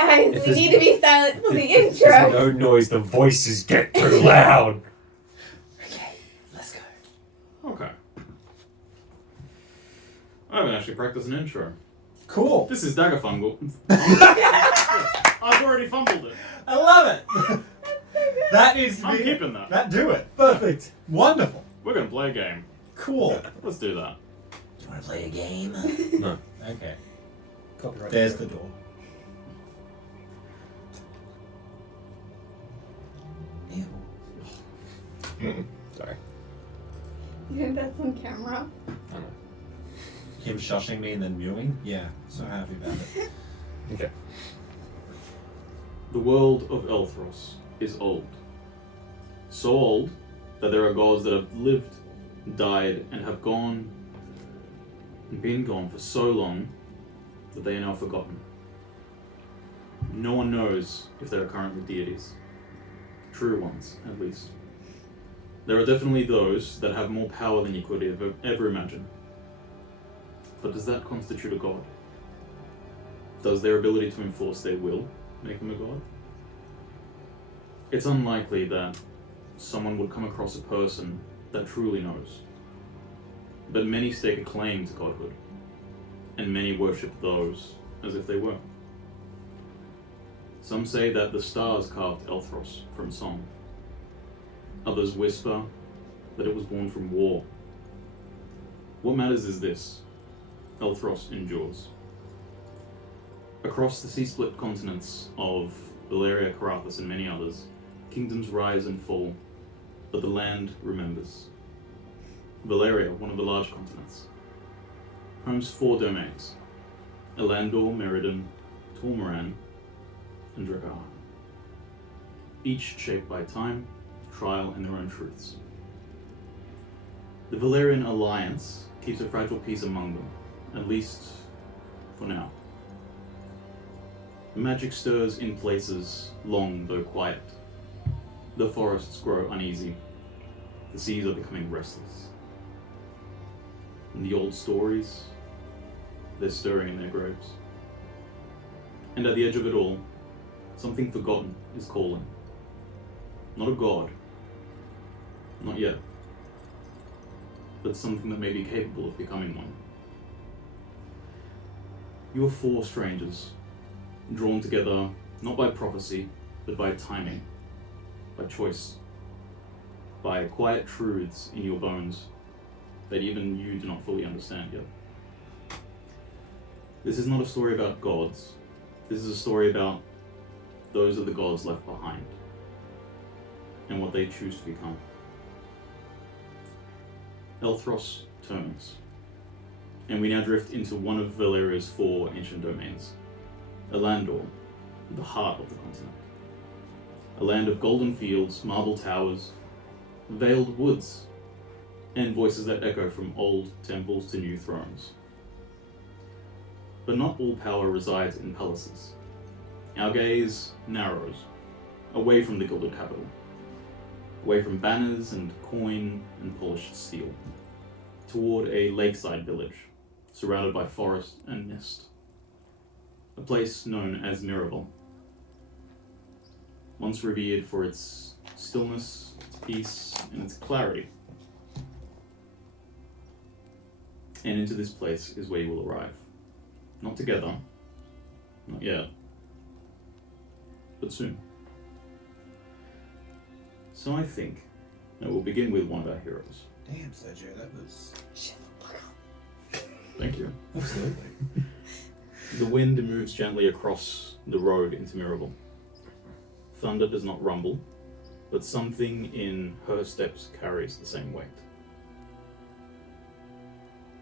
Guys, we need to be silent for the There's intro. no noise, the voices get too loud. Okay, let's go. Okay. I haven't actually practiced an intro. Cool. This is Dagger Fumble. I've already fumbled it. I love it. That is I'm me. keeping that. Do it. Perfect. Wonderful. We're gonna play a game. Cool. Let's do that. You want to play a game? No. Okay. Copyright. There's the door. Ew. Sorry. You think that's on camera? I know. Him shushing me and then mewing? Yeah, so happy about it. Okay. The world of Elthros is old. So old that there are gods that have lived, died, and have gone and been gone for so long that they are now forgotten. No one knows if there are currently deities. True ones, at least. There are definitely those that have more power than you could ever imagine. But does that constitute a god? Does their ability to enforce their will make them a god? It's unlikely that someone would come across a person that truly knows. But many stake a claim to godhood, and many worship those as if they were. Some say that the stars carved Elthros from song. Others whisper that it was born from war. What matters is this: Elthros endures. Across the sea-split continents of Valeria, Carathis, and many others, kingdoms rise and fall, but the land remembers. Valeria, one of the large continents, homes 4 domains: Elandor, Meriden, Tormoran, and Daggerheart. Each shaped by time, trial, and their own truths. The Valerian alliance keeps a fragile peace among them, at least for now. Magic stirs in places long though quiet. The forests grow uneasy. The seas are becoming restless. And the old stories, they're stirring in their graves. And at the edge of it all, something forgotten is calling. Not a god. Not yet. But something that may be capable of becoming one. You are 4 strangers, drawn together not by prophecy, but by timing, by choice, by quiet truths in your bones that even you do not fully understand yet. This is not a story about gods. This is a story about those of the gods left behind and what they choose to become. Elthros turns, and we now drift into one of Valeria's 4 ancient domains, Elandor, the heart of the continent. A land of golden fields, marble towers, veiled woods, and voices that echo from old temples to new thrones. But not all power resides in palaces. Our gaze narrows, away from the gilded capital, away from banners and coin and polished steel, toward a lakeside village, surrounded by forest and mist. A place known as Mireval, once revered for its stillness, its peace, and its clarity. And into this place is where you will arrive. Not together, not yet, but soon. So I think that we'll begin with one of our heroes. Damn, Sergio, that was... Shut the fuck up. Thank you. Absolutely. The wind moves gently across the road into Mireval. Thunder does not rumble, but something in her steps carries the same weight.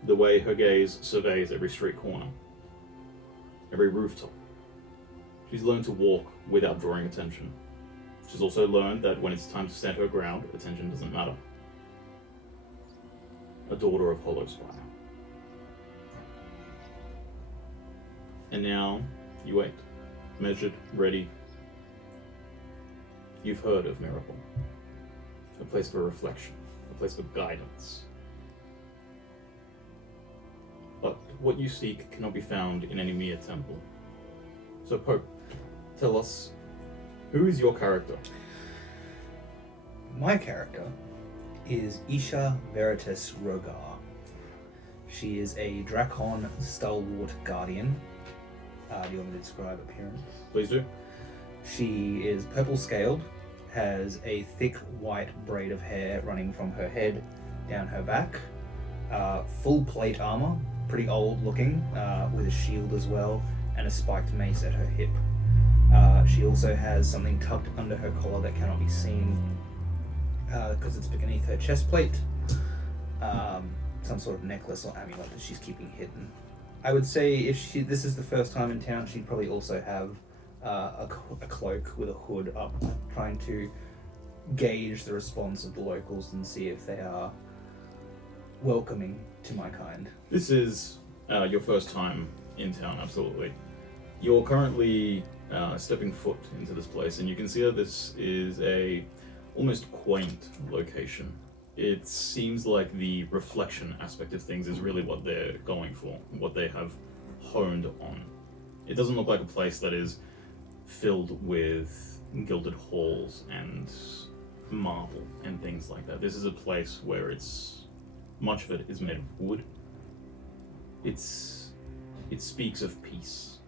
The way her gaze surveys every street corner, every rooftop. She's learned to walk without drawing attention. She's also learned that when it's time to stand her ground, attention doesn't matter. A daughter of Hollowspire. And now, you wait. Measured, ready. You've heard of Mireval. A place for reflection. A place for guidance. But what you seek cannot be found in any mere temple. So Pope, tell us, who is your character? My character is Isha Veritas Rogar. She is a Drakon stalwart guardian. Do you want me to describe appearance? Please do. She is purple scaled, has a thick white braid of hair running from her head down her back, full plate armor, pretty old looking, with a shield as well, and a spiked mace at her hip. She also has something tucked under her collar that cannot be seen because it's beneath her chest plate. Some sort of necklace or amulet that she's keeping hidden. I would say if this is the first time in town, she'd probably also have a cloak with a hood up, trying to gauge the response of the locals and see if they are welcoming to my kind. This is your first time in town, absolutely. You're currently stepping foot into this place, and you can see that this is a almost quaint location. It seems like the reflection aspect of things is really what they're going for, what they have honed on. It doesn't look like a place that is filled with gilded halls and marble and things like that. This is a place where much of it is made of wood. It speaks of peace.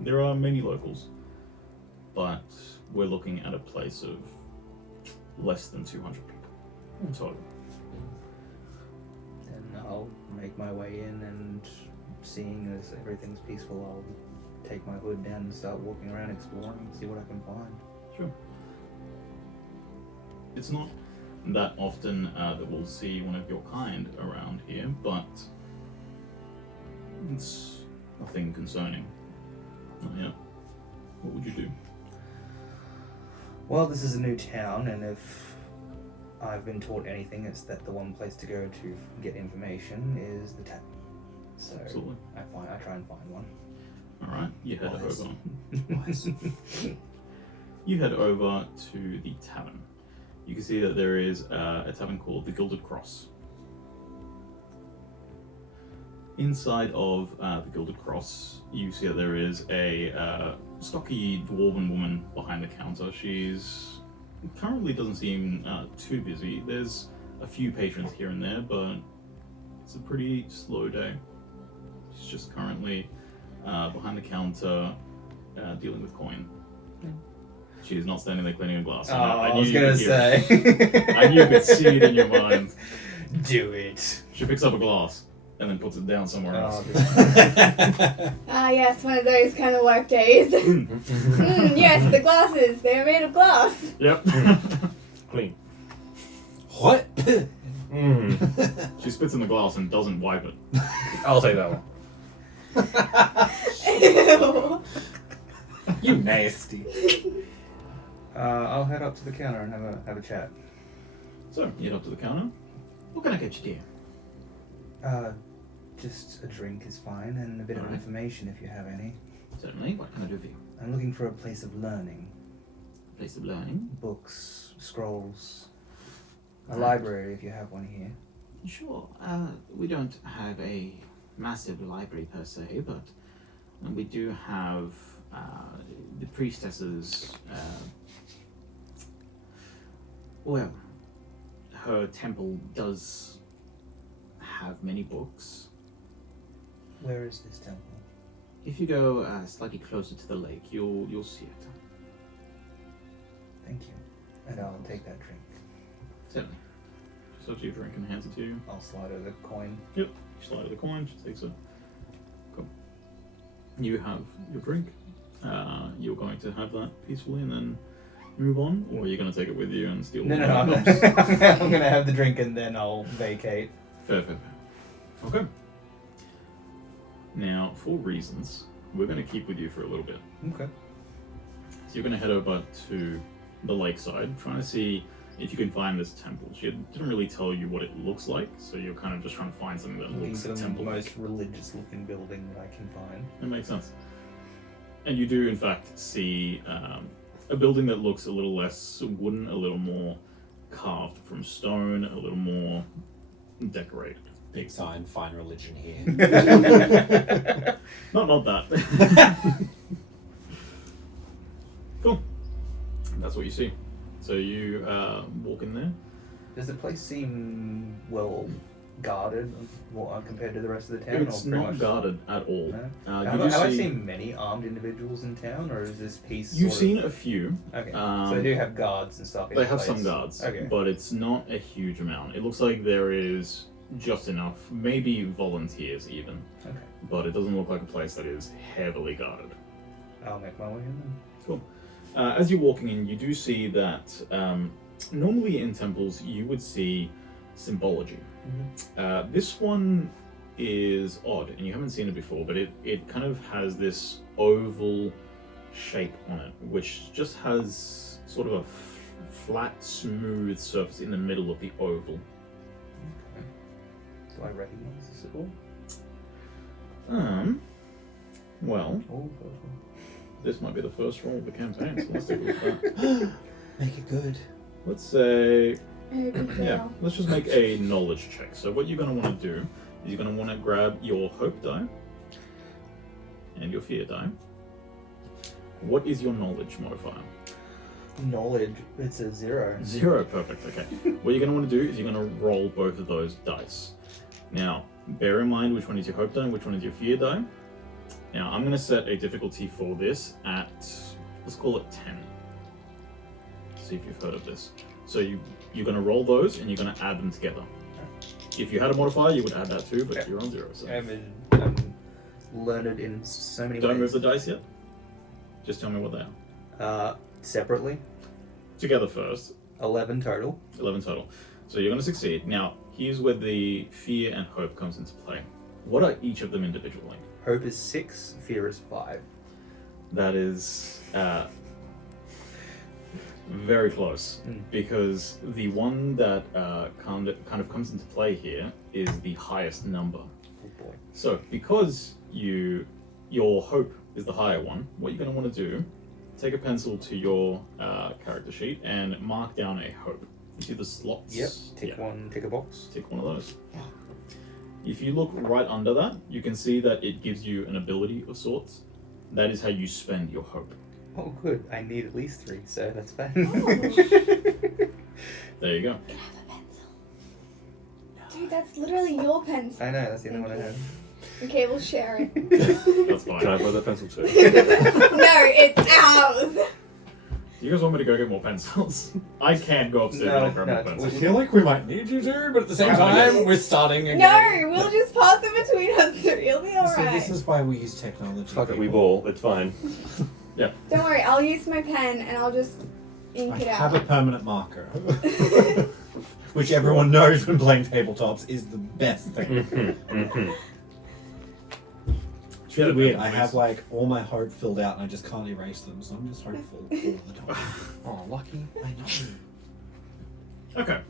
There are many locals, but we're looking at a place of less than 200 people total. Then I'll make my way in, and seeing as everything's peaceful, I'll take my hood down and start walking around exploring, see what I can find. Sure. It's not that often that we'll see one of your kind around here, but it's nothing concerning. Not yet. What would you do? Well, this is a new town, and if I've been taught anything, it's that the one place to go to get information is the tavern. So Absolutely. I try and find one. Alright, you head Wise. over. Wise. You head over to the tavern. You can see that there is a tavern called the Gilded Cross. Inside of the Gilded Cross, you see that there is a stocky dwarven woman behind the counter. She's currently doesn't seem too busy. There's a few patrons here and there, but it's a pretty slow day. She's just currently behind the counter dealing with coin. She's not standing there cleaning a glass. Oh, I I knew was you gonna could hear it. say. I knew you could see it in your mind. Do it. She picks up a glass and then puts it down somewhere else. Ah, yes, one of those kind of work days. Yes, the glasses. They're made of glass. Yep. Clean. What? She spits in the glass and doesn't wipe it. I'll take that one. Ew. You nasty. I'll head up to the counter and have a chat. So, you head up to the counter. What can I get you, dear? Just a drink is fine, and a bit of Alright. information if you have any. Certainly. What can I do for you? I'm looking for a place of learning. Place of learning. Books, scrolls, a Right. library if you have one here. Sure. We don't have a massive library per se, but we do have the priestess's. Well, her temple does have many books. Where is this temple? If you go slightly closer to the lake, you'll see it. Thank you. And I'll take that drink. Certainly. She starts you a drink and hands it to you. I'll slide her the coin. Yep. You slide her the coin, she takes it. Cool. You have your drink. You're going to have that peacefully and then move on, or you're going to take it with you and steal No, one I'm of the cups? I'm gonna have the drink and then I'll vacate. Fair. Okay. Now, for reasons, we're going to keep with you for a little bit. Okay. So you're going to head over to the lakeside, trying to see if you can find this temple. She didn't really tell you what it looks like, so you're kind of just trying to find something that Looking looks for like a the temple. most religious looking building that I can find. It makes sense. And you do, in fact, see a building that looks a little less wooden, a little more carved from stone, a little more decorated. Big sign, find religion here. Not that. Cool. That's what you see. So you walk in there. Does the place seem well guarded compared to the rest of the town? It's or pretty not much guarded at all. No? You Have do I see- seen many armed individuals in town, or is this piece? You've sort seen of... a few. Okay, so Um, they do have guards and stuff. In They have place. some guards, Okay. but it's not a huge amount. It looks like there is just enough, maybe volunteers even, Okay, but it doesn't look like a place that is heavily guarded. I'll make my way in then. Cool. As you're walking in, you do see that normally in temples you would see symbology. This one is odd, and you haven't seen it before, but it kind of has this oval shape on it, which just has sort of a flat, smooth surface in the middle of the oval. Okay. Do I recognize this at all? Well, Oh, this might be the first roll of the campaign, so let's take a look at that. Make it good. Let's say, Maybe yeah, let's just make a knowledge check. So what you're going to want to do is you're going to want to grab your hope die and your fear die. What is your knowledge modifier? knowledge. It's a 0. 0, perfect, okay. What you're going to want to do is you're going to roll both of those dice. Now, bear in mind which one is your hope die and which one is your fear die. Now, I'm going to set a difficulty for this at, let's call it 10. See if you've heard of this. So you're going to roll those and you're going to add them together. If you had a modifier, you would add that too, but you're on 0. So. I'm learned in so many Don't ways. move the dice yet. Just tell me what they are. Separately, Together first. 11 total. 11 total. So you're going to succeed. Now, here's where the fear and hope comes into play. What are each of them individually? Hope is 6, fear is 5. That is very close, because the one that kind of comes into play here is the highest number. Oh boy. So because your hope is the higher one, what you're going to want to do, take a pencil to your character sheet and mark down a hope. You see the slots? Yep. Tick a box. Tick one of those. If you look right under that, you can see that it gives you an ability of sorts. That is how you spend your hope. Oh, good. I need at least 3, so that's fine. There you go. Can I have a pencil? Dude, that's literally your pencil. I know, that's the only one I have. Okay, we'll share it. That's fine. Can I borrow that pencil too? No, it's ours. You guys want me to go get more pencils? I can't go upstairs No, and grab no, more I pencils. feel like we might need you to, but at the same time, we're starting again. No, we'll just pass it between us three. It'll be So alright. this is why we use technology. Fuck it, we people. ball. It's fine. Don't worry, I'll use my pen and I'll just ink I it have out. a permanent marker. Which everyone knows when playing tabletops is the best thing. It's really weird. I have like all my hope filled out and I just can't erase them, so I'm just hopeful all the time. Oh, lucky. I know. Okay.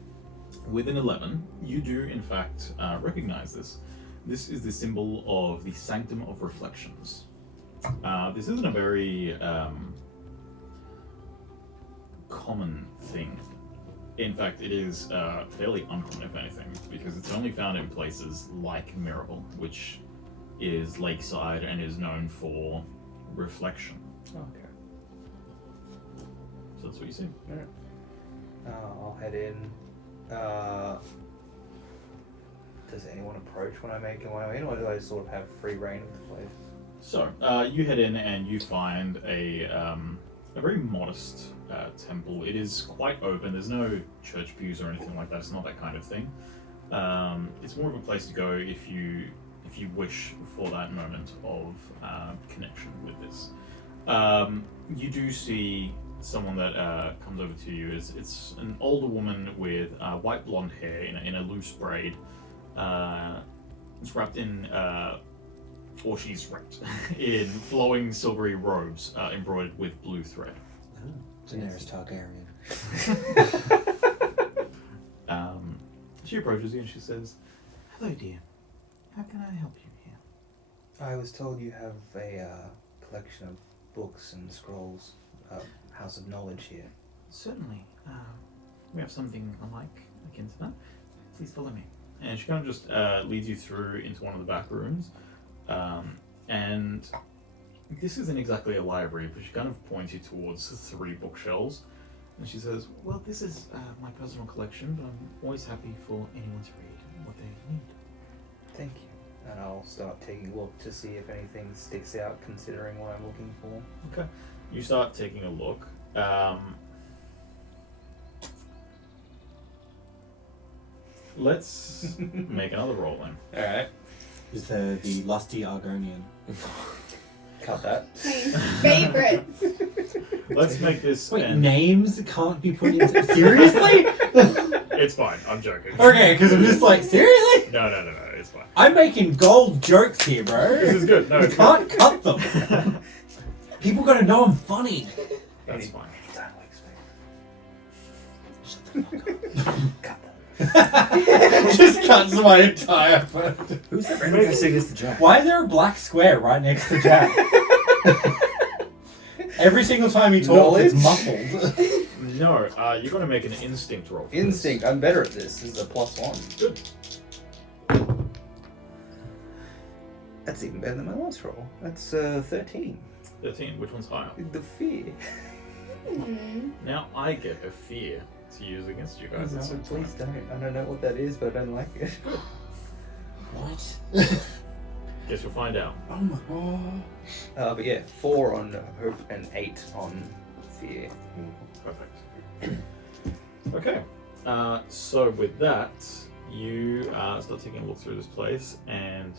Within 11, you do in fact recognize this. This is the symbol of the Sanctum of Reflections. This isn't a very common thing. In fact, it is fairly uncommon, if anything, because it's only found in places like Mireval, which is lakeside and is known for reflection. Okay. So that's what you see. I'll head in. Does anyone approach when I make my way in, or do I sort of have free reign of the place? So you head in and you find a very modest temple. It is quite open. There's no church pews or anything like that. It's not that kind of thing. It's more of a place to go if you wish for that moment of connection with this. You do see someone that comes over to you. It's an older woman with white blonde hair in a loose braid. It's wrapped in, or she's wrapped in flowing silvery robes embroidered with blue thread. Daenerys Targaryen. She approaches you and she says, Hello, dear. How can I help you here? I was told you have a collection of books and scrolls, House of Knowledge here. Certainly. We have something alike akin to that. Please follow me. and she kind of just leads you through into one of the back rooms. And this isn't exactly a library, but she kind of points you towards 3 bookshelves. And she says, well, this is my personal collection, but I'm always happy for anyone to read what they need. Thank you. And I'll start taking a look to see if anything sticks out considering what I'm looking for. Okay. You start taking a look. Let's make another roll then. Alright. Is the lusty Argonian. Cut that. My favorites. Let's make this. Wait, an- names can't be put into. Seriously? It's fine. I'm joking. Okay, because I'm just like, seriously? No, it's fine. I'm making gold jokes here, bro. This is good. No, You it's can't cut them. People gotta know I'm funny. That's fine. Cut that. Just cuts my entire foot. Who's that random guy saying this to Jack? Why is there a black square right next to Jack? Every single time he talks, it's muffled. No, you're going to make an instinct roll. for Instinct. I'm better at this. This is a +1. Good. That's even better than my last roll. That's 13. 13. Which one's higher? The fear. Now I get a fear to use against you guys. No, please don't. I don't know what that is, but I don't like it. What? Guess you'll find out. Oh my god. But yeah, 4 on hope and 8 on fear. Perfect. Okay. So with that, you start taking a look through this place, and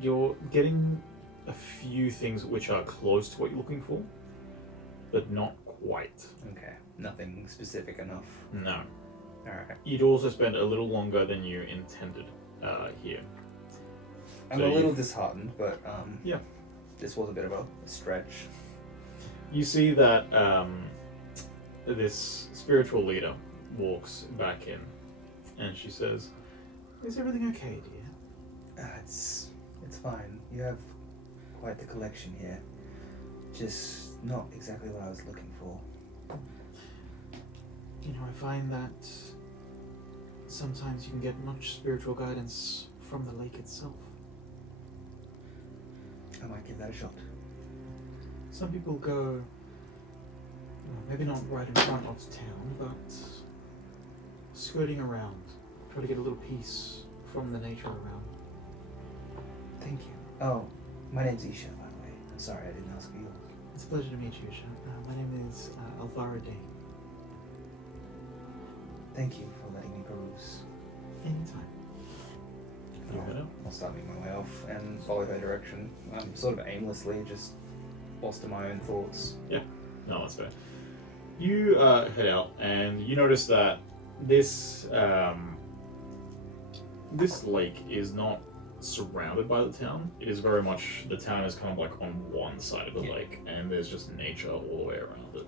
you're getting a few things which are close to what you're looking for, but not quite. Okay, nothing specific enough. No. Alright. You'd also spend a little longer than you intended here. I'm So a little you- disheartened, but Yeah. this was a bit of a stretch. You see that this spiritual leader walks back in, and she says, "Is everything okay, dear?" It's fine. You have quite the collection here. Just not exactly what I was looking for. You know, I find that sometimes you can get much spiritual guidance from the lake itself. I might give that a shot. Some people go, well, maybe not right in front of town, but skirting around, try to get a little peace from the nature around. Thank you. Oh, my name's Isha, by the way. I'm sorry I didn't ask you. It's a pleasure to meet you, Isha. My name is Alvaro Day. Thank you for letting me peruse. Anytime. You head out. I'll start making my way off and follow her direction. Sort of aimlessly, just lost in my own thoughts. No, that's fair. You head out, and you notice that this this lake is not surrounded by the town. It is very much, the town is kind of like on one side of the lake, and there's just nature all the way around it.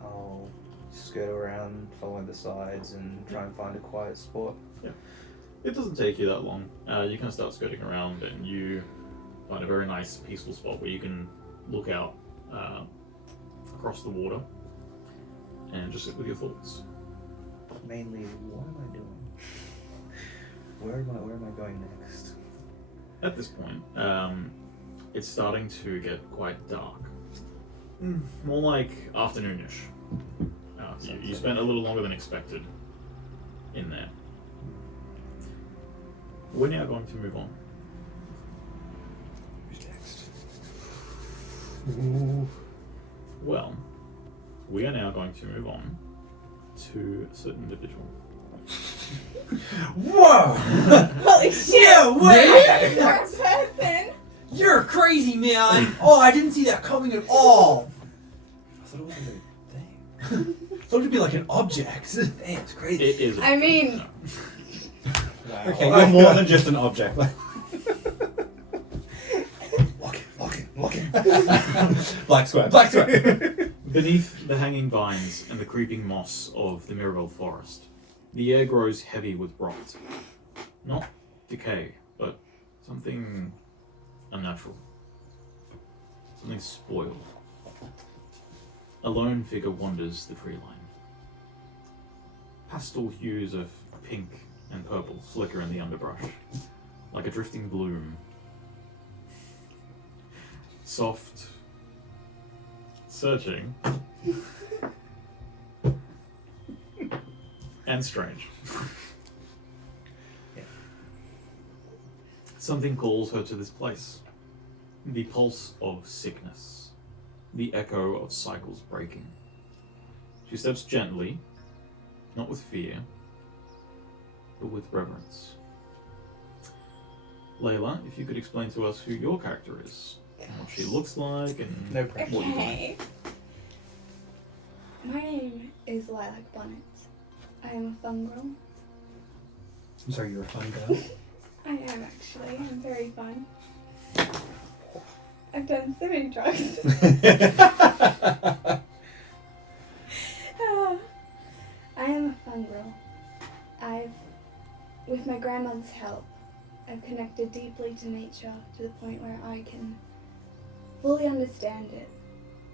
I'll skirt around, follow the sides, and try and find a quiet spot. It doesn't take you that long. You kind of start skirting around, and you find a very nice, peaceful spot where you can look out across the water and just sit with your thoughts. Mainly, what am I doing? Where am I going next? At this point, it's starting to get quite dark. More like afternoonish. You spent a little longer than expected in there. We're now going to move on. Who's next? Well, we are now going to move on to a certain individual. Whoa! Holy shit! Yeah, wait! Dark person! You're crazy, man! Oh, I didn't see that coming at all! I thought it was a thing. I thought it'd be like an object. Damn, it's crazy. It is. I mean- No. Wow. Okay, you're more than just an object. Lock it. Black square. Beneath the hanging vines and the creeping moss of the Mireval forest, the air grows heavy with rot. Not decay, but something unnatural. Something spoiled. A lone figure wanders the tree line. pastel hues of pink and purple flicker in the underbrush, like a drifting bloom. Soft, searching, and strange. Yeah. Something calls her to this place. The pulse of sickness, the echo of cycles breaking. She steps gently, not with fear, but with reverence. Layla, if you could explain to us who your character is, and what she looks like, and No pressure. what you like. Okay. My name is Lilac Bonnet. I am a Fungril. I'm sorry, you're a fun girl. I am actually. I'm very fun. I've done so many drugs. I am a Fungril. With my grandmother's help, I've connected deeply to nature to the point where I can fully understand it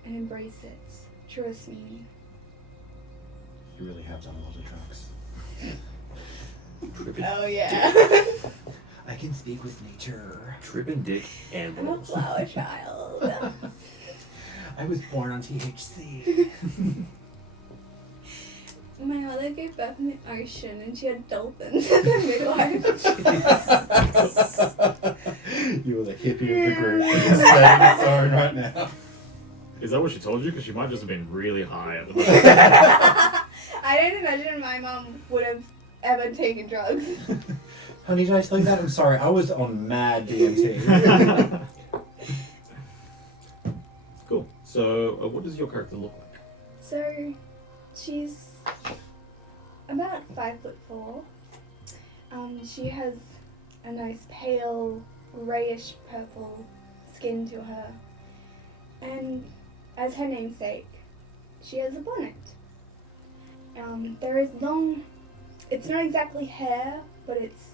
and embrace its truest meaning. You really have done a lot of drugs. Oh yeah. I can speak with nature. Tripping dick and I'm a balls. flower child. I was born on THC. My mother gave birth in the ocean and she had dolphins as her midwife. You are the hippie of the group. You're saying the story right now. Is that what she told you? Because she might just have been really high at the moment. I don't imagine my mum would have ever taken drugs. Honey, did I tell you that? I'm sorry, I was on mad DMT. Cool. So, what does your character look like? So, she's about 5'4". She has a nice pale, grayish purple skin to her. And as her namesake, she has a bonnet. There is long, it's not exactly hair, but it's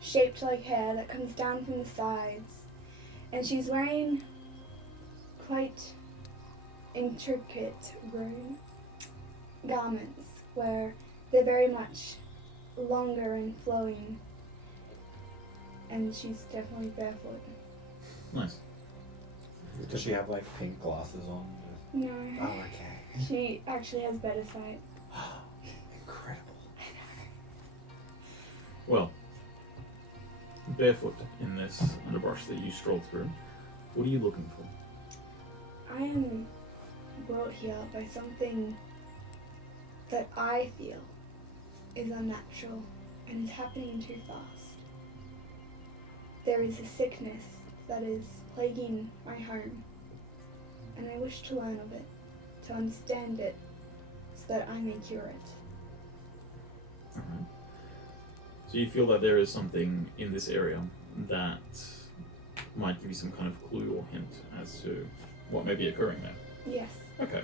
shaped like hair that comes down from the sides. And she's wearing quite intricate garments where they're very much longer and flowing. And she's definitely barefoot. Nice. Does she have like pink glasses on? No, Oh, okay. she actually has better sight. Incredible. Well, barefoot in this underbrush that you stroll through, what are you looking for? I am brought here by something that I feel is unnatural and is happening too fast. There is a sickness that is plaguing my home, and I wish to learn of it, to understand it, so that I may cure it. Alright. So you feel that there is something in this area that might give you some kind of clue or hint as to what may be occurring there. Yes. Okay.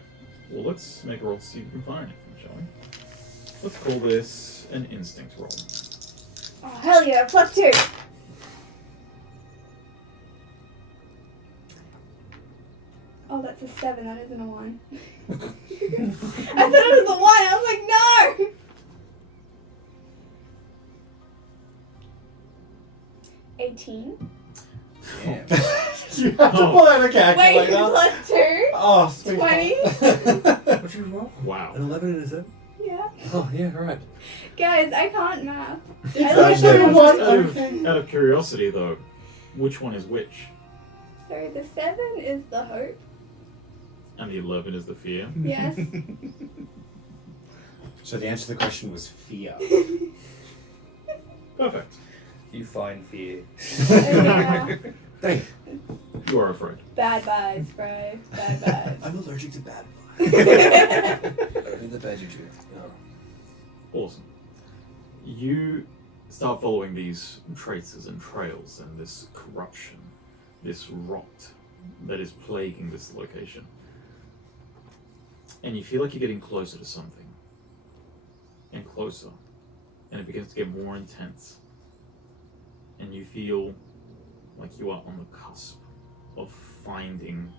Well, let's make a roll to see if we can find anything, shall we? Let's call this an instinct roll. Oh, hell yeah, +2! Oh, that's a 7, that isn't a 1. I thought it was a 1, I was like, no! 18. Yeah. You have to pull out a Wait, calculator. +2? Oh, sweet. 20? What'd you roll? Wow. An 11 and a 7? Yeah. Oh, yeah, right. Guys, I can't math. Exactly. I What? Out of curiosity, though, which one is which? So the 7 is the hope. And the 11 is the fear. Yes. So the answer to the question was fear. Perfect. You find fear. Yeah. Thank You are afraid. Bad vibes, bro. Bad vibes. I'm allergic to bad you. Only the bad juju. Oh. Awesome. You start following these traces and trails and this corruption, this rot that is plaguing this location. And you feel like you're getting closer to something. And closer. And it begins to get more intense. And you feel like you are on the cusp of finding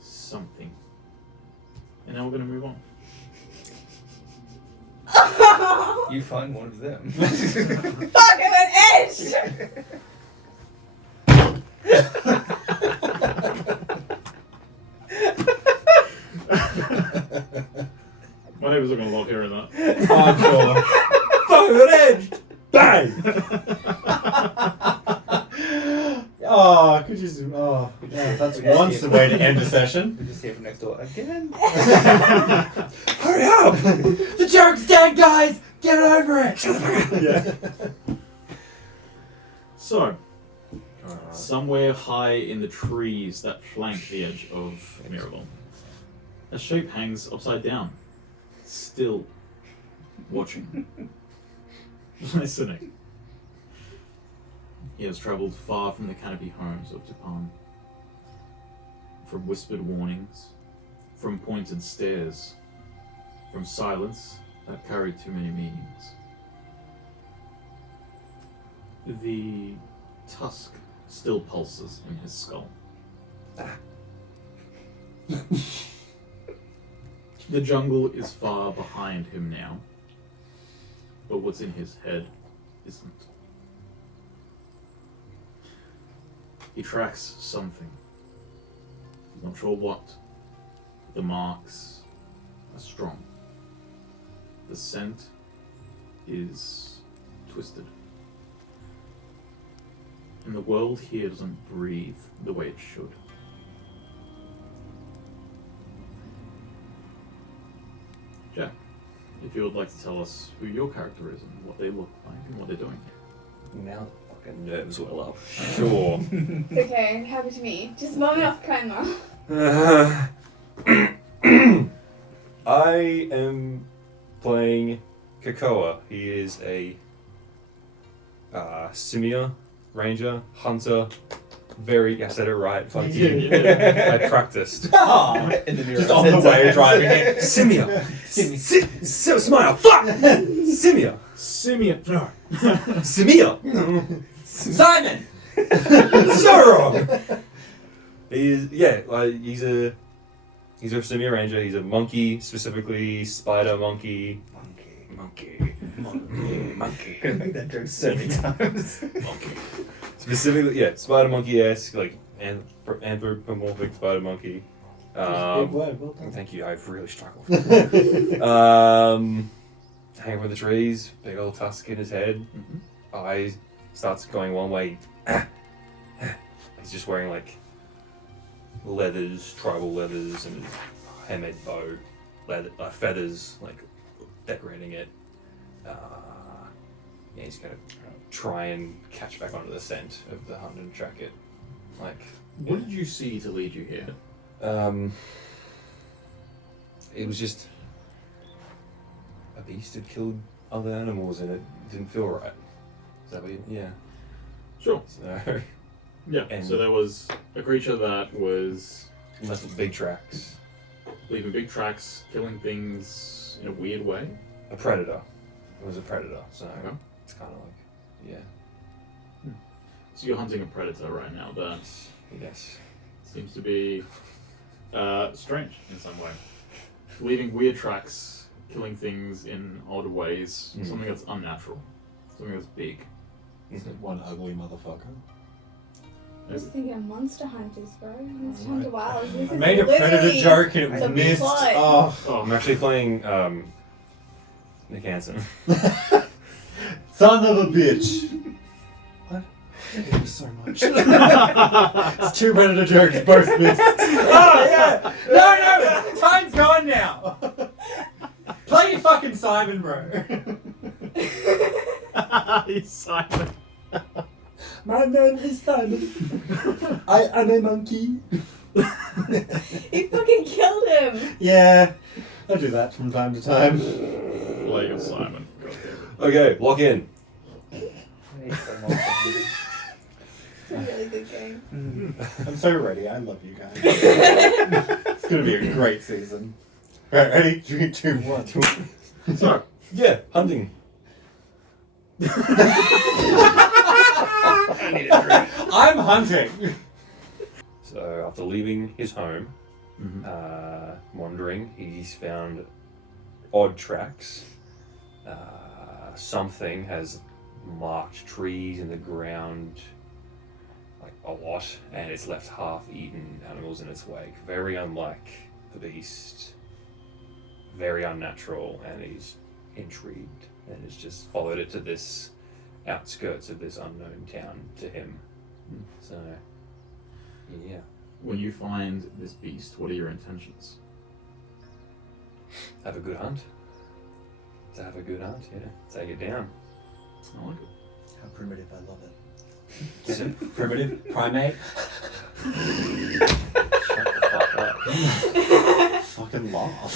something. And now we're going to move on. You find one of them. Fuck, I'm an edge! My neighbours are going to love hearing that. Oh, I'm sure. Fucking an edge! Bang! Oh, could you just... Oh, yeah, that's once the way to end a session. We just hear from next door again. Hurry up! The joke's dead, guys! Get over it! Yeah. So, somewhere high in the trees that flank the edge of Mireval, a shape hangs upside down, still watching, listening. He has travelled far from the canopy homes of Japan, from whispered warnings, from pointed stares, from silence that carried too many meanings. The tusk still pulses in his skull. The jungle is far behind him now, but what's in his head isn't. He tracks something. He's not sure what. The marks are strong. The scent is twisted. And the world here doesn't breathe the way it should. Jack, if you would like to tell us who your character is and what they look like and what they're doing here. Now the fucking nerves well up. Sure. It's okay, it happened to me. Just moment off camera. I am playing Kekoa. He is a Simiah ranger, hunter. I said it right. Fuck you. Yeah. I practiced. Oh, In the mirror. just on the way driving it. Simiah. Smile. Fuck. Simiah. Simiah. No. Simiah. Simon. So wrong. He's a Simiah ranger. He's a monkey, specifically spider monkey. Monkey. Gonna make that joke so many times. Specifically, spider monkey-esque, like anthropomorphic spider monkey. Big word, well done. Thank you. I've really struggled. Hanging with the trees, big old tusk in his head. Mm-hmm. Eye starts going one way. He's just wearing like leathers, tribal leathers, and a handmade bow, feathers, like decorating it. He's gonna try and catch back onto the scent of the hunt and track it. Like, What did you see to lead you here? it was just a beast had killed other animals and it didn't feel right. Is that what you, yeah. Sure. So, Yeah. And- So there was a creature that was left with big tracks. leaving big tracks, killing things in a weird way. A predator. It was a predator, so Okay. it's kind of like, yeah. So you're hunting a predator right now that Yes. seems to be strange in some way. Leaving weird tracks, killing things in odd ways, Mm. something that's unnatural, something that's big. One ugly motherfucker. I was thinking of Monster Hunters, bro. Monster Hunter Wilds. This I is made a predator literally joke and it the was missed. plot. Oh. Oh, I'm actually playing Nick Hansen. Son of a bitch. What? I hate you so much. It's two predator jokes, both missed. Oh, yeah. No, time's gone now. Play your fucking Simon, bro. he's Simon. My name is Simon. I am a monkey. You fucking killed him! Yeah, I do that from time to time. Play your Simon. God damn it. Okay, lock in. It's a really good game. I'm so ready. I love you guys. It's gonna be a great season. Right, ready? 3, 2, 1. So, yeah, hunting. I need a drink. I'm hunting. So, after leaving his home, Mm-hmm. wandering, he's found odd tracks Something has marked trees in the ground like a lot, and it's left half-eaten animals in its wake. Very unlike the beast, very unnatural, and he's intrigued and has just followed it to this outskirts of this unknown town to him. So, yeah. When you find this beast, what are your intentions? Have a good hunt. To have a good hunt, yeah. Take it down. I like it. How primitive, I love it. Is it primitive? Primate? Shut the fuck up. Fucking laugh.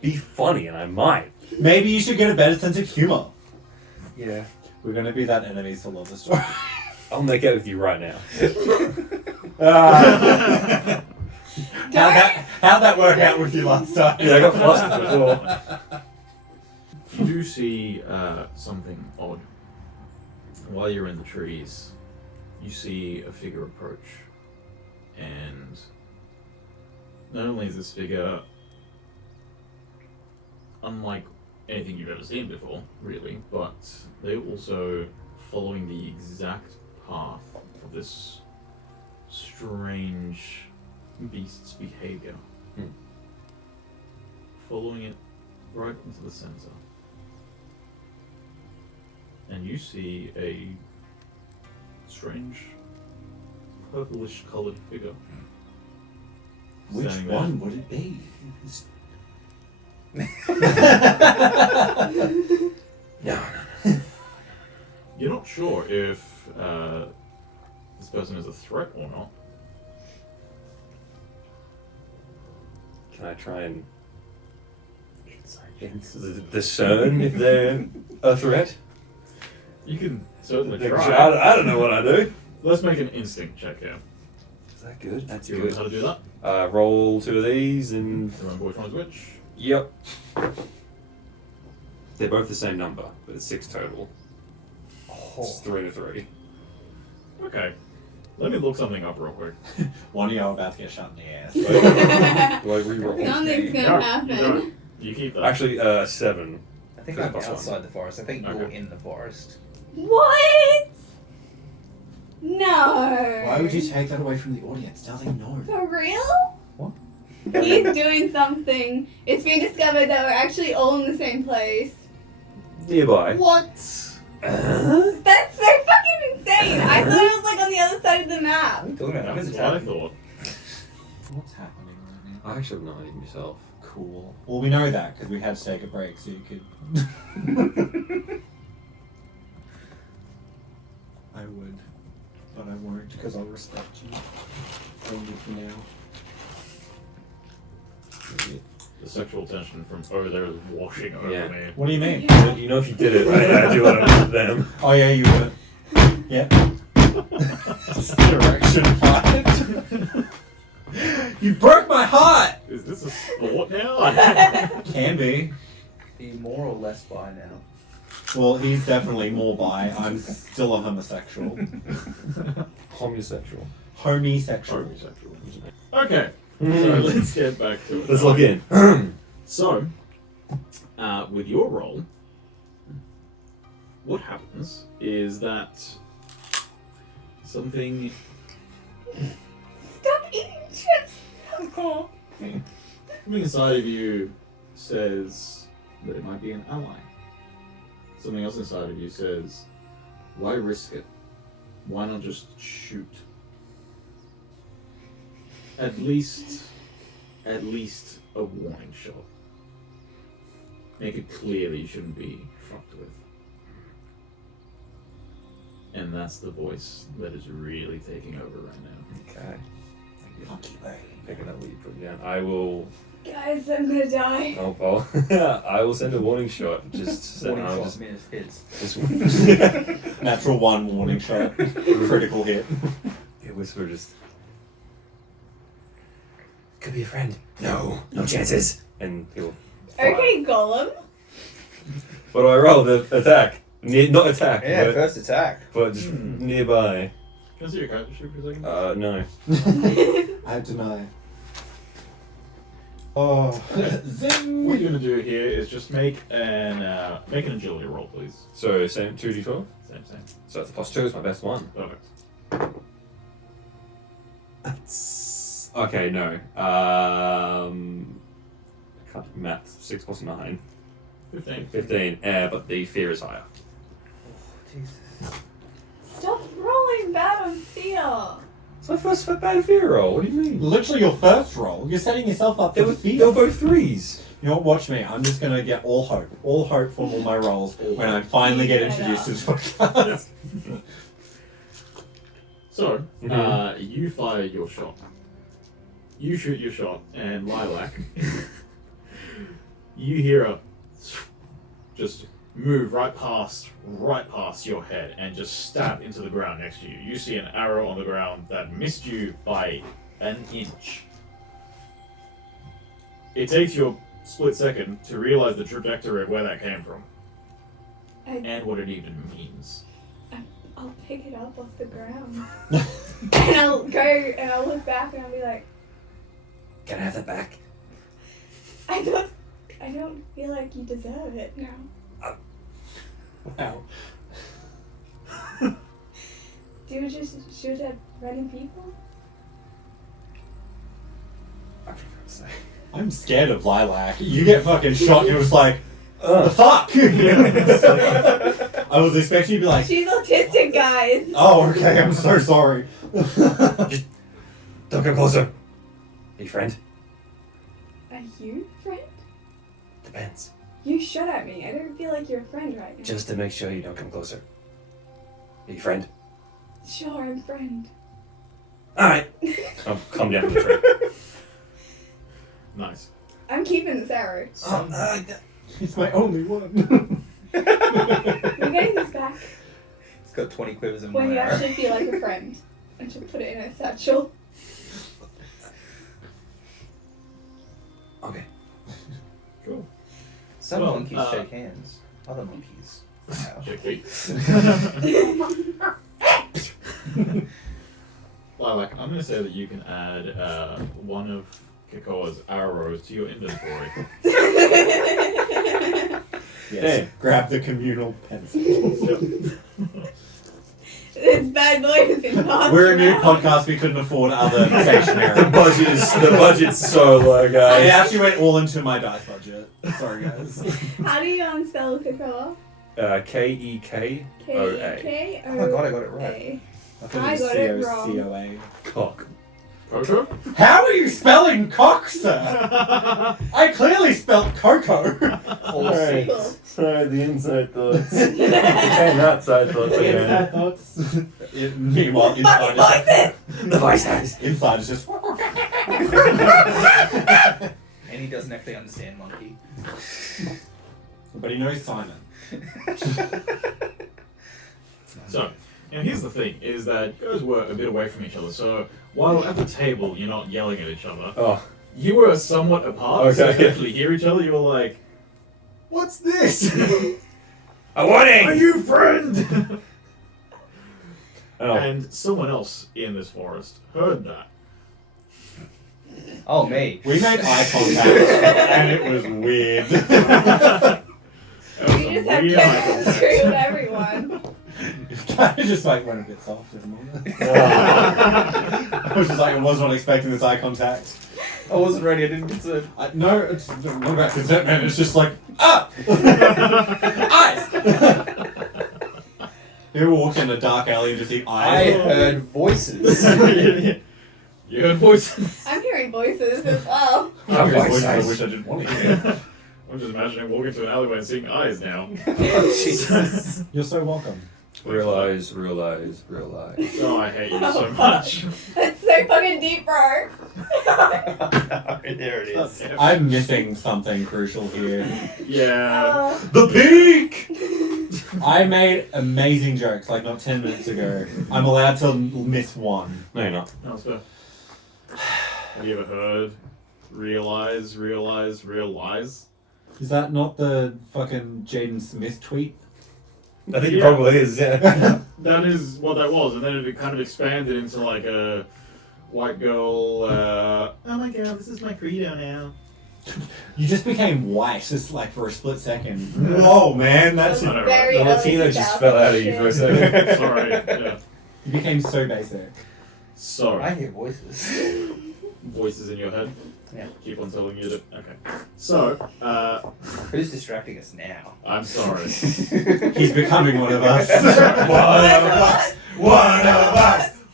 Be funny, and I might. Maybe you should get a better sense of humor. Yeah. We're gonna be that enemies to love the story. I'll make out with you right now. How'd that work out with you last time? Yeah, I got flustered before. You do see something odd. While you're in the trees, you see a figure approach. And not only is this figure unlike anything you've ever seen before, really, but they're also following the exact path of this strange beast's behavior. Following it right into the center. And you see a strange purplish colored figure. Which standing there. one would it be? No. You're not sure if this person is a threat or not. Can I try and discern if they're a threat? You can certainly I try. don't know what I do. Let's make an instinct check here. Is that good? That's Do you know how to do that? Roll 2 of these and... Remember which one's which? Yep. They're both the same number, but it's 6 total. It's 3 to 3. Okay. Let me look something up real quick. One of you are about to get shot in the ass. Do I re-roll? Something's No, gonna you happen. don't. You keep that. Actually, 7. I think Just I'm plus one. outside the forest. I think you're Okay. in the forest. What? No. Why would you take that away from the audience? Now they know. For real? What? He's doing something. It's been discovered that we're actually all in the same place. Nearby. What? That's so fucking insane. I thought it was like on the other side of the map. What are you talking about? That's What is what I happening? thought. What's happening right now? I actually have no idea myself. Cool. Well, we know that because we had to take a break so you could. I would, but I won't because I'll respect you. Only for now. The sexual tension from over there is washing over Yeah. me. What do you mean? You know if you did it, I do what I with them. Oh yeah, you would. Yep. Direction 5. You broke my heart. Is this a sport now? Can be. Be more or less by now. Well, he's definitely more bi. I'm still a homosexual. Homosexual. Homosexual. Homosexual. Okay, so let's get back to it. Let's look in. So, with your roll, what happens is that something Stop eating chips. something inside of you says that it might be an ally. Something else inside of you says, why risk it? Why not just shoot? At least a warning shot. Make it clear that you shouldn't be fucked with. And that's the voice that is really taking over right now. Okay. Picking up what you put down. I will. Guys, I'm gonna die. Oh, I will send a warning shot. Just Warning I'll shot means hits. just Natural 1 warning shot. Critical hit. yeah, whisper just. Could be a friend. No chances. And he'll. Fire. Okay, Golem. What do I roll? The attack. Not attack. Yeah, but, first attack. but just nearby. Can I see your character sheet for a second? No. I deny. Oh, What zing! you're gonna do here is just make an agility roll, please. So same 2d12. Same. So that's a +2 is my best one. Perfect. Okay, no. I can't do math. 6 plus 9. 15. 15. But the fear is higher. Stop rolling bad on fear. It's my first bad fear roll. What do you mean? Literally your first roll. You're setting yourself up They for were defeat. both 3s. You know what? Watch me. I'm just gonna get all hope from all my rolls when I finally get introduced to this podcast. So, you fire your shot. You shoot your shot, and Lilac, you hear a just move right past your head and just stab into the ground next to you. You see an arrow on the ground that missed you by an inch. It takes you a split second to realize the trajectory of where that came from and what it even means. I'll pick it up off the ground. And I'll go and I'll look back and I'll be like, Can I have that back? I don't feel like you deserve it now. Wow. Do you just shoot at random people? I prefer to say. I'm scared of Lilac. You get fucking shot and you're just like, the fuck? I was expecting you to be like, She's autistic, guys. oh, okay, I'm so sorry. Just don't come closer. Hey, friend. Are you friend? Depends. You shot at me. I don't feel like you're a friend right now. Just to make sure you don't come closer. Hey, friend. Sure, I'm friend. Alright. Come down from the tree. Nice. I'm keeping this arrow. It's my only one. We're getting this back It's got 20 quivers in when one you arrow. actually feel like a friend. I should put it in a satchel. Okay. Cool. Some Well, monkeys shake hands. Other monkeys. Check feet. Lilac, I'm going to say that you can add one of Kekoa's arrows to your inventory. Yes. Grab the communal pencil. This bad boy has been passed We're a new around. podcast. We couldn't afford other stationery. The budget's so low, I guys. actually went all into my dice budget. Sorry, guys. How do you spell Kekoa? Kekoa. K-E-K-O-A. Oh my god, I got it right. I thought I it was got it wrong. C-O-C-O-A. Cock. Coco? How are you spelling cock, sir? I clearly spelled cocoa. All Alright. C's. Sorry, the inside thoughts. And outside thoughts again. Meanwhile, inside The voices. inside is just. And he doesn't actually understand monkey. But he knows Simon. So, here's the thing, is that you guys were a bit away from each other, so while at the table you're not yelling at each other, Oh. you were somewhat apart, so Okay. you actually hear each other, you were like, what's this? A warning! Are you friend? Oh. And someone else in this forest heard that. Oh, me. We made eye contact, and it was weird. That was We some just have weird eye contact. chemistry with everyone. I just like went a bit soft at the moment. I was just like, I was not expecting this eye contact. I wasn't ready, I didn't consider. No, it's not about consentment, it's just like, ah! Eyes! You ever walk in a dark alley and just see I eyes? heard voices. You heard voices. I'm hearing voices as well. I hear voices I wish I didn't want to hear. I'm just imagining walking to an alleyway and seeing eyes now. Oh, Jesus. You're so welcome. Realize. Oh, I hate you so much. That's so fucking deep, bro. There it is. I'm missing something crucial here. Yeah. The peak! I made amazing jokes like not 10 minutes ago. I'm allowed to miss one. No, you're not. No, it's fair. Have you ever heard realize? Is that not the fucking Jaden Smith tweet? I think it Yeah. probably is, yeah. That is what that was, and then it kind of expanded into like a white girl, oh my god, this is my credo now. You just became white just like for a split second. Whoa, man, that's That was I know, very The early Latino just 2000s fell out of you for a shit. second. Sorry. Yeah. you became so basic. So, I hear voices. voices in your head? Yeah. Keep on telling you that. Okay. So, Who's distracting us now? I'm sorry. He's becoming one of us. One of us.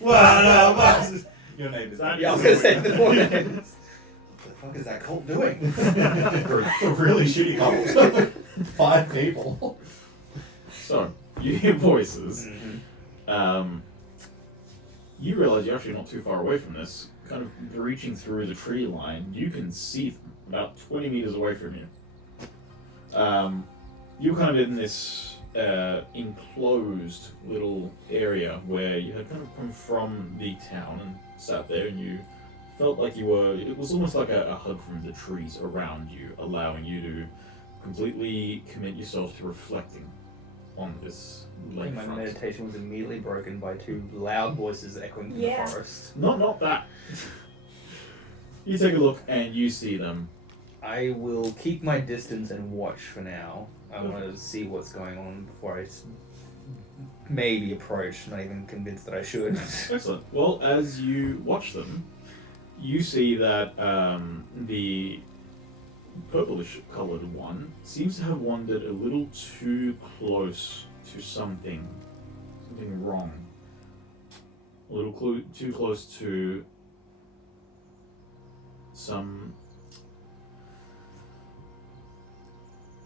One of us. Your name is That Yeah, I was is- gonna say the four names. What the fuck is that cult doing? a really shitty couple. 5 people. So, you hear voices. Mm-hmm. You realize you're actually not too far away from this. Kind of breaching through the tree line, you can see them about 20 meters away from you. You're kind of in this enclosed little area where you had kind of come from the town and sat there, and you felt like you were. It was almost like a hug from the trees around you, allowing you to completely commit yourself to reflecting on this My lakefront. meditation was immediately broken by 2 loud voices echoing from Yeah. the forest. Not that. You take a look and you see them. I will keep my distance and watch for now. I want to see what's going on before I maybe approach. Not even convinced that I should. Excellent. Well, as you watch them, you see that the purplish coloured one seems to have wandered a little too close to something wrong. A little too close to some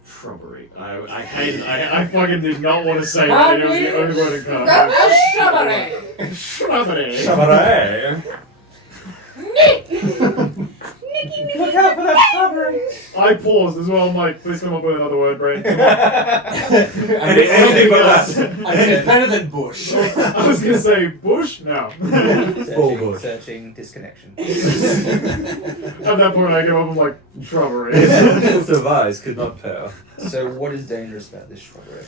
shrubbery. I hate it. I fucking did not want to say that. It was the only word that comes. Shrubbery. Shabare. Look out for that shrubbery. I paused as well. I'm like, please come up with another word, Brent. And Anything but that. I think it's better than bush. I was gonna say bush. No. Searching disconnection. At that point, I give up. I'm like shrubbery. Of eyes could not tell. So what is dangerous about this shrubbery?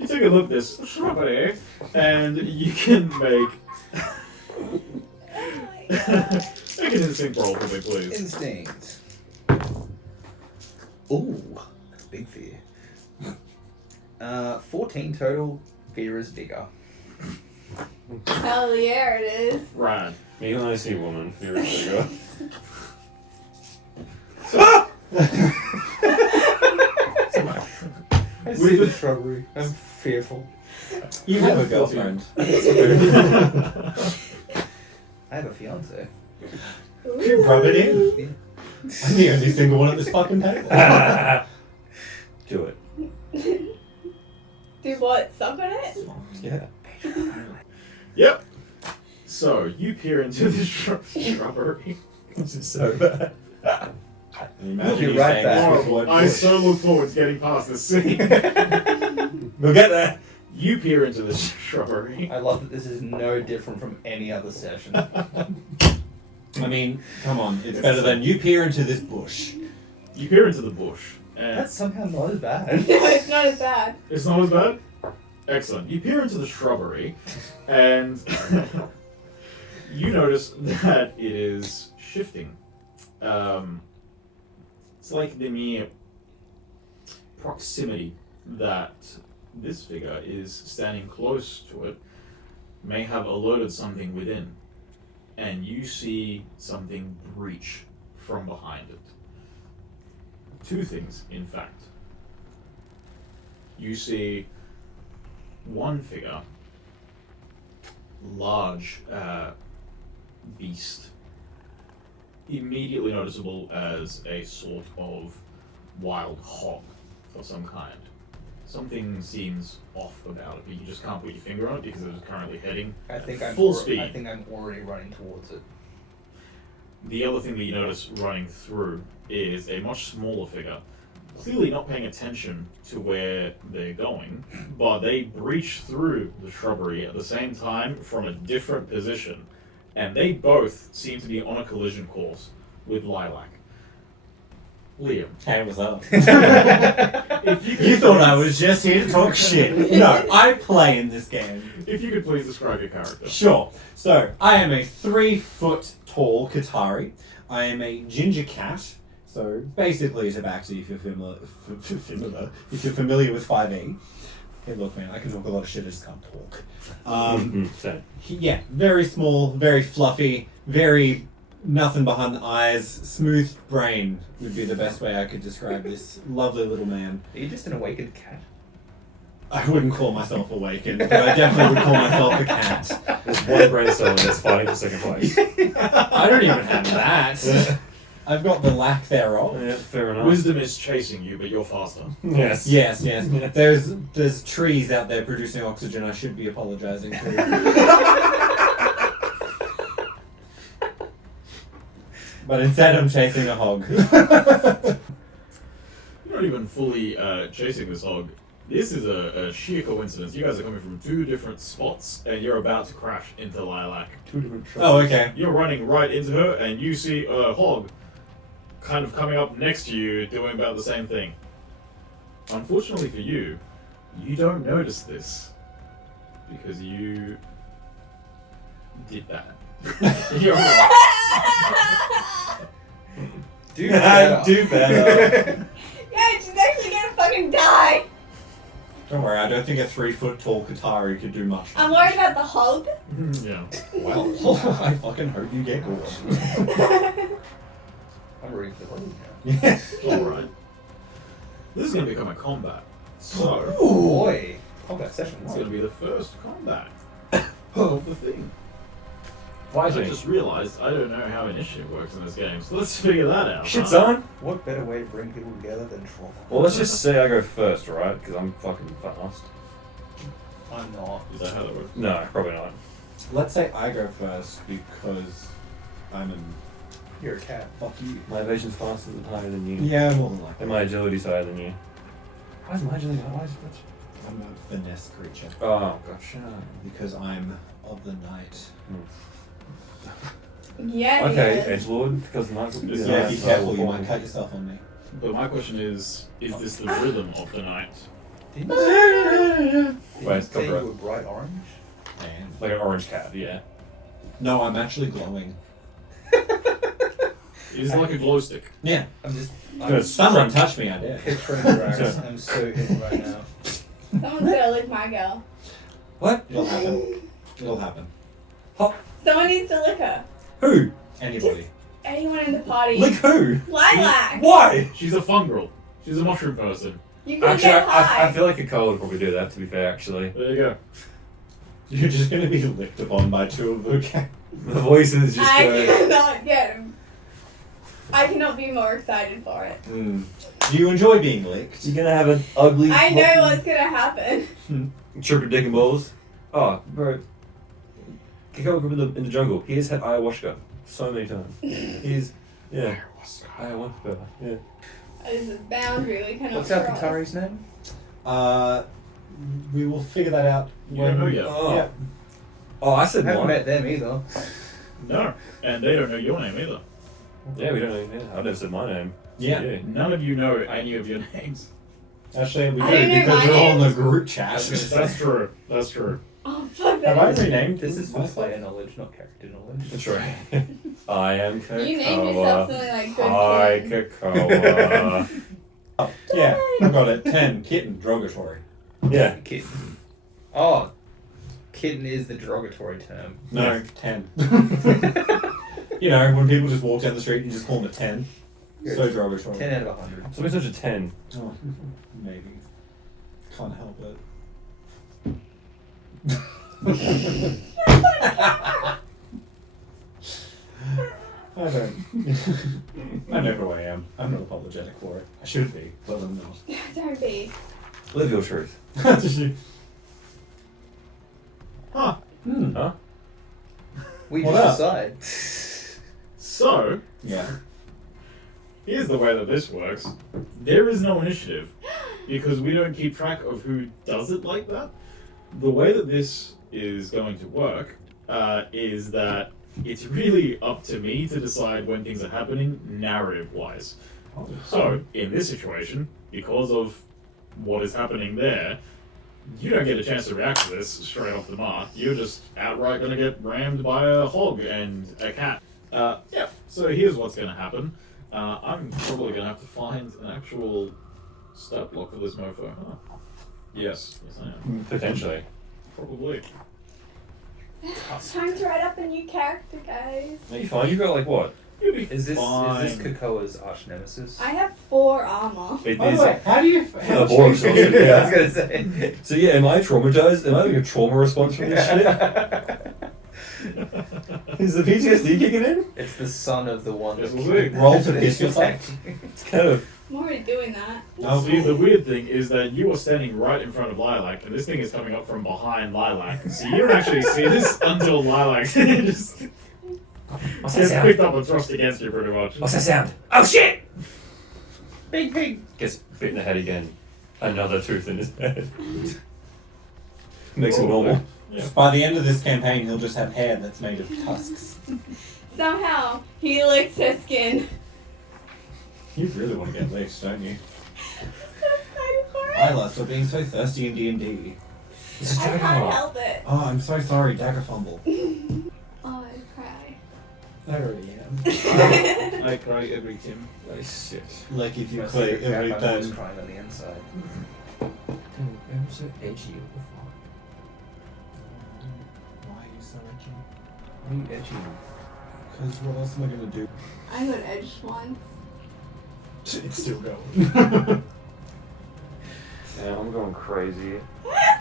You take a look at this shrubbery, and you can make make an instinct roll for me, please. Instinct. Ooh, that's big fear. 14 total. Fear is bigger. Hell yeah, it is. Rad. Me when I see woman, fear is bigger. I see the shrubbery. I'm fearful. You have a girlfriend. I have a fiance. You rub it in. I'm the only single one at this fucking table. Do it. Do what? Suck on it? Yeah. Yep. So you peer into the shrubbery. This is so bad. Imagine You're you right saying back. this with one I bush. so look forward to getting past this scene. We'll get there. You peer into the shrubbery. I love that this is no different from any other session. I mean, come on, it's better than you peer into this bush. You peer into the bush, and That's somehow not as bad. No, it's not as bad. it's not as bad. Excellent. You peer into the shrubbery, and you notice that it is shifting. It's like the mere proximity that this figure is standing close to it may have alerted something within, and you see something breach from behind it. 2 things, in fact. You see one figure, large beast, immediately noticeable as a sort of wild hog of some kind. Something seems off about it, but you just can't put your finger on it because it is currently heading I think I'm full speed. I think I'm already running towards it. The other thing that you notice running through is a much smaller figure, clearly not paying attention to where they're going, but they breach through the shrubbery at the same time from a different position, and they both seem to be on a collision course with Lilac. Liam. Hey, what's up? If you, You thought I was just here to talk shit. No, I play in this game. If you could please describe your character. Sure. So, I am a 3-foot tall Qatari. I am a ginger cat. So, basically a tabaxi if you're familiar with 5e. Hey, look, man, I can talk a lot of shit, I just can't talk. So, Yeah, very small, very fluffy, very nothing behind the eyes, smooth brain would be the best way I could describe this lovely little man. Are you just an awakened cat? I wouldn't call myself awakened, but I definitely would call myself a cat. there's one brain cell that's fighting for second place. I don't even have that. Yeah. I've got the lack thereof. Yeah, fair enough. Wisdom is chasing you, but you're faster. Yes. Yes, yes. There's trees out there producing oxygen I should be apologising to. But instead I'm chasing a hog. You're not even fully chasing this hog. This is a sheer coincidence. You guys are coming from 2 different spots, and you're about to crash into Lilac. 2 different shots. Oh, okay. You're running right into her, and you see a hog kind of coming up next to you, doing about the same thing. Unfortunately for you, you don't notice this because you did that. You're right. Do better. Do better. Yeah, she's actually gonna fucking die. Don't worry, I don't think a 3-foot tall Qatari could do much. I'm worried about the hog. Yeah. Well, I fucking hope you get Gordon. I'm ready for the road Yeah. Alright. This is going to become a combat. So, Oh boy. Combat session. it's going to be the first combat of the thing. I Fighting. just realised I don't know how initiative works in this game, so let's figure that out. Shit's huh? on. What better way to bring people together than trauma? Well, let's just say I go first, alright? Because I'm fucking fast. I'm not. Is that how that works? No, probably not. Let's say I go first because I'm an... You're a cat. Fuck you. My evasion's faster than higher than you. Yeah, more than likely. And my agility's higher than you. Why is my agility higher? Why is it? I'm a finesse creature Oh, gotcha. because I'm of the night. Yeah. Okay, he is. edgelord, because the knights will be Yeah, be so careful, you will might cut yourself on me. But my question is this the rhythm of the night? Didn't you Wait, say you copyright. were bright orange? And Like an orange cat, yeah. no, I'm actually glowing. It is like a glow stick. Yeah. Good. Someone touch me, I dare. Picturing Drax. I'm so ill right now. Someone's gonna lick my girl. What? It'll happen. It'll happen. Someone needs to lick her. Who? Anybody. Anyone in the party. Like who? Lilac. Why? She's a fungril. She's a mushroom person. You can Actually, get high. I feel like Kekoa would probably do that, to be fair, actually. There you go. You're just gonna be licked upon by 2 of the cats. The voices just I go... cannot get him. I cannot be more excited for it. Do you enjoy being licked? You're gonna have an ugly... I know what's gonna happen. Triple dick and balls. Oh, bro. Kekoa grew up in the jungle. He has had ayahuasca so many times. He's... Yeah. Ayahuasca. Yeah. That is a boundary we cannot What's our cross. Qatari's name? We will figure that out. You don't know yet. Oh. Yeah. Oh, I I said haven't one. met them either. No. And they don't know your name either. Yeah, we don't know. Yeah, I never said my name. Yeah. None of you know any of your names. Actually, we I do don't know because my we're all in name. the group chat. That's true. That's true. Oh fuck Have I that. renamed This is for myself? player knowledge, not character knowledge. That's right. I am Kekoa. You named yourself something like Good Hi, Kid. Kekoa. Yeah, I got it. 10. Kitten. Derogatory. Yeah. Kitten. Oh, kitten is the derogatory term. No, 10. You know, when people just walk down the street, you just call them a 10. So derogatory. 10 out of 100. So we're such a 10. Oh, maybe. Can't help it. I don't. I know who I am. I'm not apologetic for it. I should be, but I'm not. Don't be. Live your truth. Huh. Huh? We What just up? decide. So, Yeah. here's the way that this works. There is no initiative because we don't keep track of who does it like that. The way that this is going to work is that it's really up to me to decide when things are happening narrative-wise. So, in this situation, because of what is happening there, you don't get a chance to react to this straight off the mark. You're just outright going to get rammed by a hog and a cat. Yeah, so here's what's going to happen. I'm probably going to have to find an actual stat block for this mofo. Huh. Yes, I am. Potentially. Probably. Time to write up a new character, guys. No, you're fine. You got like what? You'll be Is this fine. Kekoa's arch nemesis? I have 4 armor. It By is. the way, how do you... The boring sauce. Yeah, I was gonna say. So yeah, am I traumatized? Am I having a trauma response from this shit? Is the PTSD kicking in? It's the son of the one Yes, that we'll see. Roll to hit yourself. It's kind of. I'm already doing that. Oh, See, the weird thing is that you are standing right in front of Lilac, and this thing is coming up from behind Lilac. So you don't actually see this until Lilac just What's that gets sound? picked up and thrust against you pretty much. What's that sound? Oh shit! Big pig gets bit in the head again. Another tooth in his head. Makes him normal. Yeah. By the end of this campaign, he'll just have hair that's made of tusks. Somehow, he licks her skin. You really want to get loose, don't you? So excited for it. Layla, stop being so thirsty in D&D. It's a I can't Daggerheart. help it. Oh, I'm so sorry, Dagger Fumble. Oh, I cry. I already am. I cry every time. Nice shit. Like if you My play secret every cat, my mom's time. crying on the inside. I'm so edgy. Why are you so edgy? Why are you edgy? Because what else am I going to do? I got edged once. It's still going. Yeah, I'm going crazy.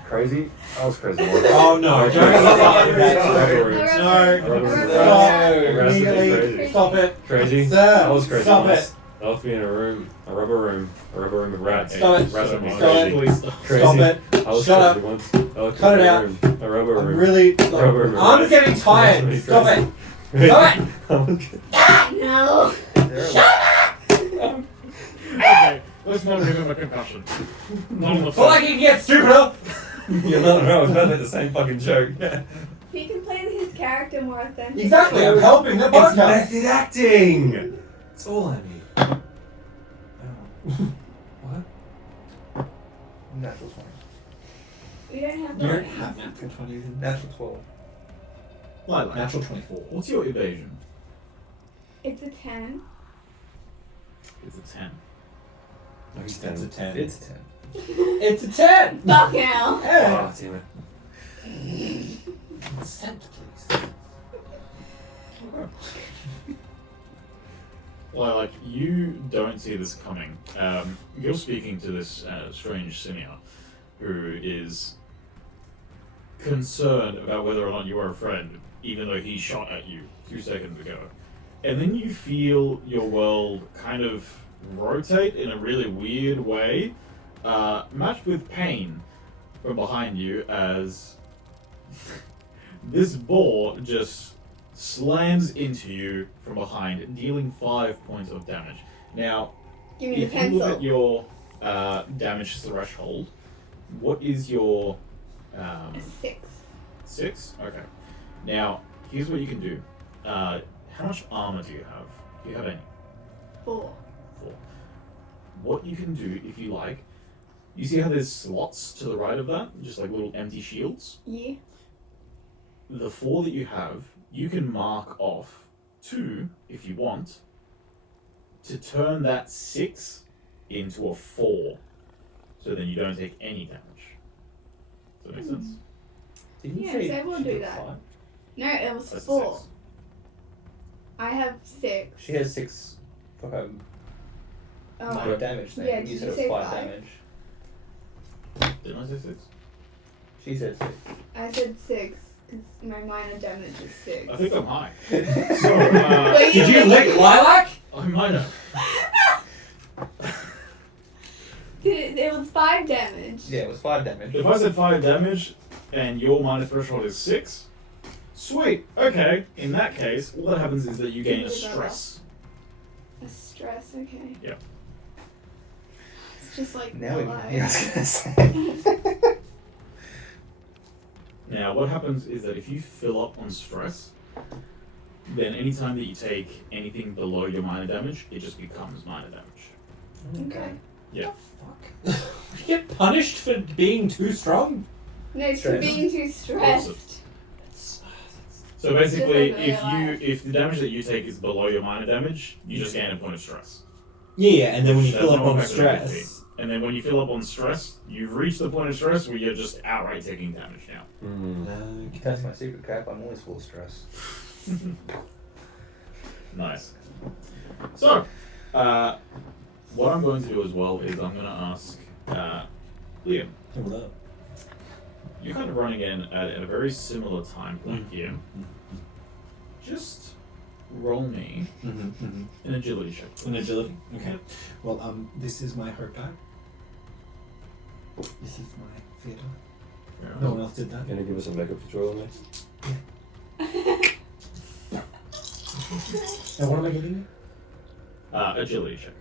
Crazy? I was crazy. Oh no, don't stop that. No, immediately stop it. Crazy? Sir, I was crazy. stop once. it. I was in a room with rats. Stop it. Rats would be Stop crazy. Please stop. Crazy. Stop it. I was Shut crazy up. once. I was Cut it in out. A rubber I'm room. really. Rubber room. I'm getting tired. Stop it. Stop it. No. Okay, let's not give him a concussion. Not on the Well, I phone. can get stupider. You're not wrong. It's about the same fucking joke. He can play his character more authentically. Exactly. I'm helping the It's podcast. method acting. That's all I need. What? Natural 20. We don't have You don't buttons. have natural 20. Natural 12. Lilac, Natural 24. what's your evasion? It's a 10. It's a 10. No, he's It's a 10. 10. It's 10. It's a 10. Fuck hell. Yeah. Oh, damn it. Consent, please. Lilac, you don't see this coming. You're speaking to this strange Simiah, who is concerned about whether or not you are a friend, even though he shot at you 2 seconds ago. And then you feel your world kind of rotate in a really weird way, matched with pain from behind you as this boar just slams into you from behind, dealing 5 points of damage. Now, Give me the if you look pencil. at your damage threshold, what is your A 6. 6? Okay. Now, here's what you can do. How much armor do you have? Do you have any? 4. 4. What you can do, if you like, you see how there's slots to the right of that? Just like little empty shields? Yeah. The 4 that you have, you can mark off 2, if you want, to turn that 6 into a 4. So then you don't take any damage. Does that make sense? Didn't you Yes, say I will she do took that. 5? No, it was That's 4. 6. I have 6. She has 6 for her Oh. damage thing. Yeah, you did said you it say was 5 5? damage. Didn't I say 6? She said 6. I said 6 because my minor damage is 6. I think I'm high. So, Wait, Did you lick Lilac? I might have. It was 5 damage. Yeah, it was 5 damage. If I said 5 damage and your minor threshold is 6, sweet. Okay. In that case, all that happens is that you gain a stress. A stress, okay. Yeah. It's just like Now we alive. yeah, I was gonna say. Now, what happens is that if you fill up on stress, then anytime that you take anything below your minor damage, it just becomes minor damage. Okay. Yeah. Fuck. You get punished for being too strong? No, it's for Stress. being too stressed. So basically, Just like if the damage that you take is below your minor damage, you just gain a point of stress. Yeah, and then when you That's fill up not on effective on stress. And then when you fill up on stress, you've reached the point of stress where you're just outright taking damage now. That's my secret cap. I'm always full of stress. Nice. So, what I'm going to do as well is I'm going to ask Liam. Hold up. You're kind of running in at a very similar time point here. Just roll me an agility check. An agility? Okay. Well, this is my hurt die. This is my fear die. Yeah. No one else did that. Gonna give us a makeup tutorial next? And what am I giving you? Agility check.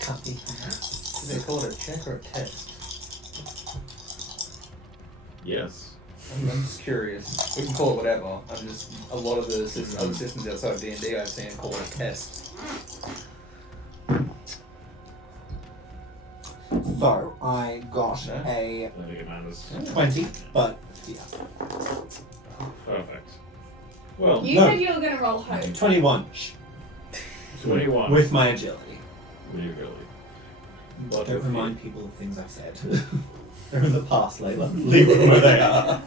Copy. Do they call it a check or a test? Yes. I'm just curious. We can call it whatever. I'm just a lot of the other systems outside of D&D I've seen call it a test. So, I got No? a I think it matters. 20, but yeah. Perfect. Well, You No. said you were gonna roll hope. 21. 21 With my agility. with your ability. But Don't with remind people of things I've said. They're in the past, Layla. Leave them where they are.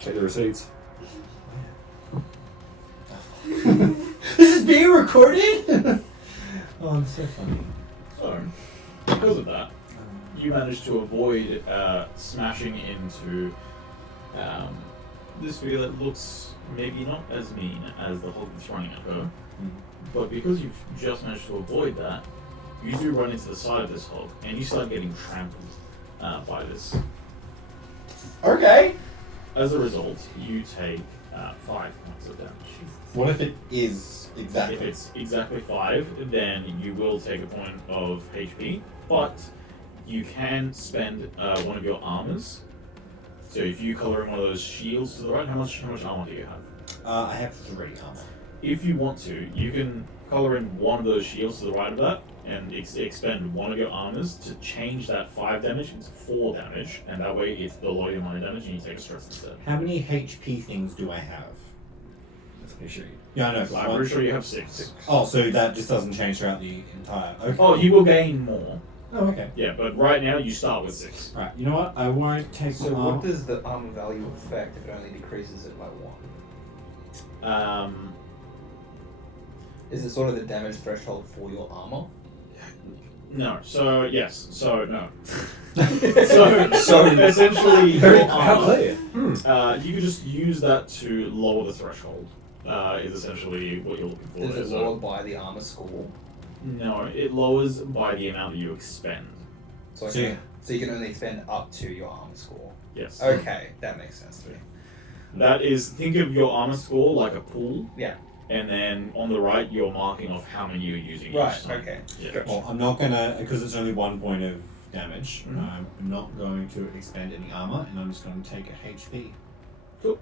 Take the receipts. This is being recorded? Oh, I'm so funny. So, because of that, you managed to avoid smashing into this figure that looks maybe not as mean as the Hulk that's running at her. But because you've just managed to avoid that, you do run into the side of this Hulk, and you start getting trampled by this. Okay. As a result, you take 5 points of damage. What if it is If exactly? it's exactly 5, then you will take a point of HP, but you can spend one of your armors. So if you color in one of those shields to the right, how much armor do you have? I have 3 armor. If you want to, you can color in one of those shields to the right of that and expend one of your armors to change that 5 damage into 4 damage, and that way it's below your minor damage and you take a stress instead. How many HP things do I have? Pretty sure. Yeah, I know. I'm pretty sure you have 6. Oh, so that just doesn't change throughout the entire. Okay. Oh, you will gain more. Oh, okay. Yeah, but right now you start with 6. Right. You know what? I won't take So some what armor. does the armor value affect if it only decreases it by 1? Is it sort of the damage threshold for your armor? No. So yes. So no. so essentially, your How armor, play it? you could just use that to lower the threshold. Is essentially what you're looking for. Is it So- lowered by the armor score? No, it lowers by the amount that you expend. So, So, yeah. so you can only spend up to your armor score. Yes. Okay, that makes sense to me. That is, think of your armor score like a pool, Yeah. and then on the right you're marking off how many you're using Right, each time. okay. Yeah. Well, I'm not gonna, because it's only 1 point of damage. Mhm. I'm not going to expend any armor, and I'm just going to take a HP. Cool.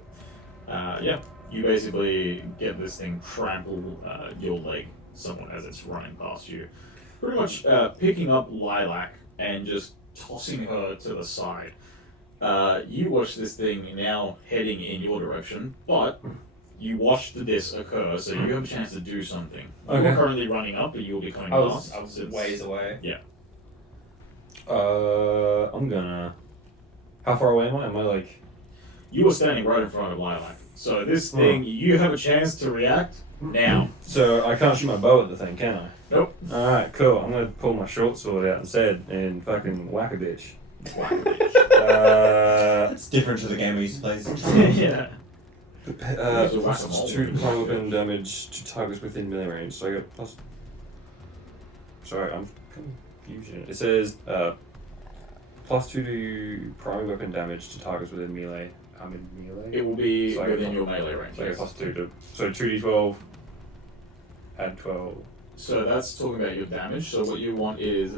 Yeah. You basically get this thing trample your leg somewhat as it's running past you. Pretty much picking up Lilac and just tossing her to the side. You watch this thing now heading in your direction, but you watched this occur, so you have a chance to do something. Okay. You're currently running up, but you'll be coming I was past. since- ways away. I'm gonna. How far away am I? Am I like? You were standing right in front of Lilac. So this thing, you have a chance to react now. So I can't shoot my bow at the thing, can I? Nope. All right, cool. I'm gonna pull my short sword out instead and fucking whack a bitch. Whack a bitch. It's different to the game we used to play. Yeah. Plus 2 to climb weapon damage to targets within melee range. So I got plus. Sorry, I'm confusion. It says plus 2 to primary weapon damage to targets within melee. I'm in melee. It will be So I get within plus- your melee range. So I get Yes. plus 2 to. So 2d12. Add 12. So that's talking about your damage. So what you want is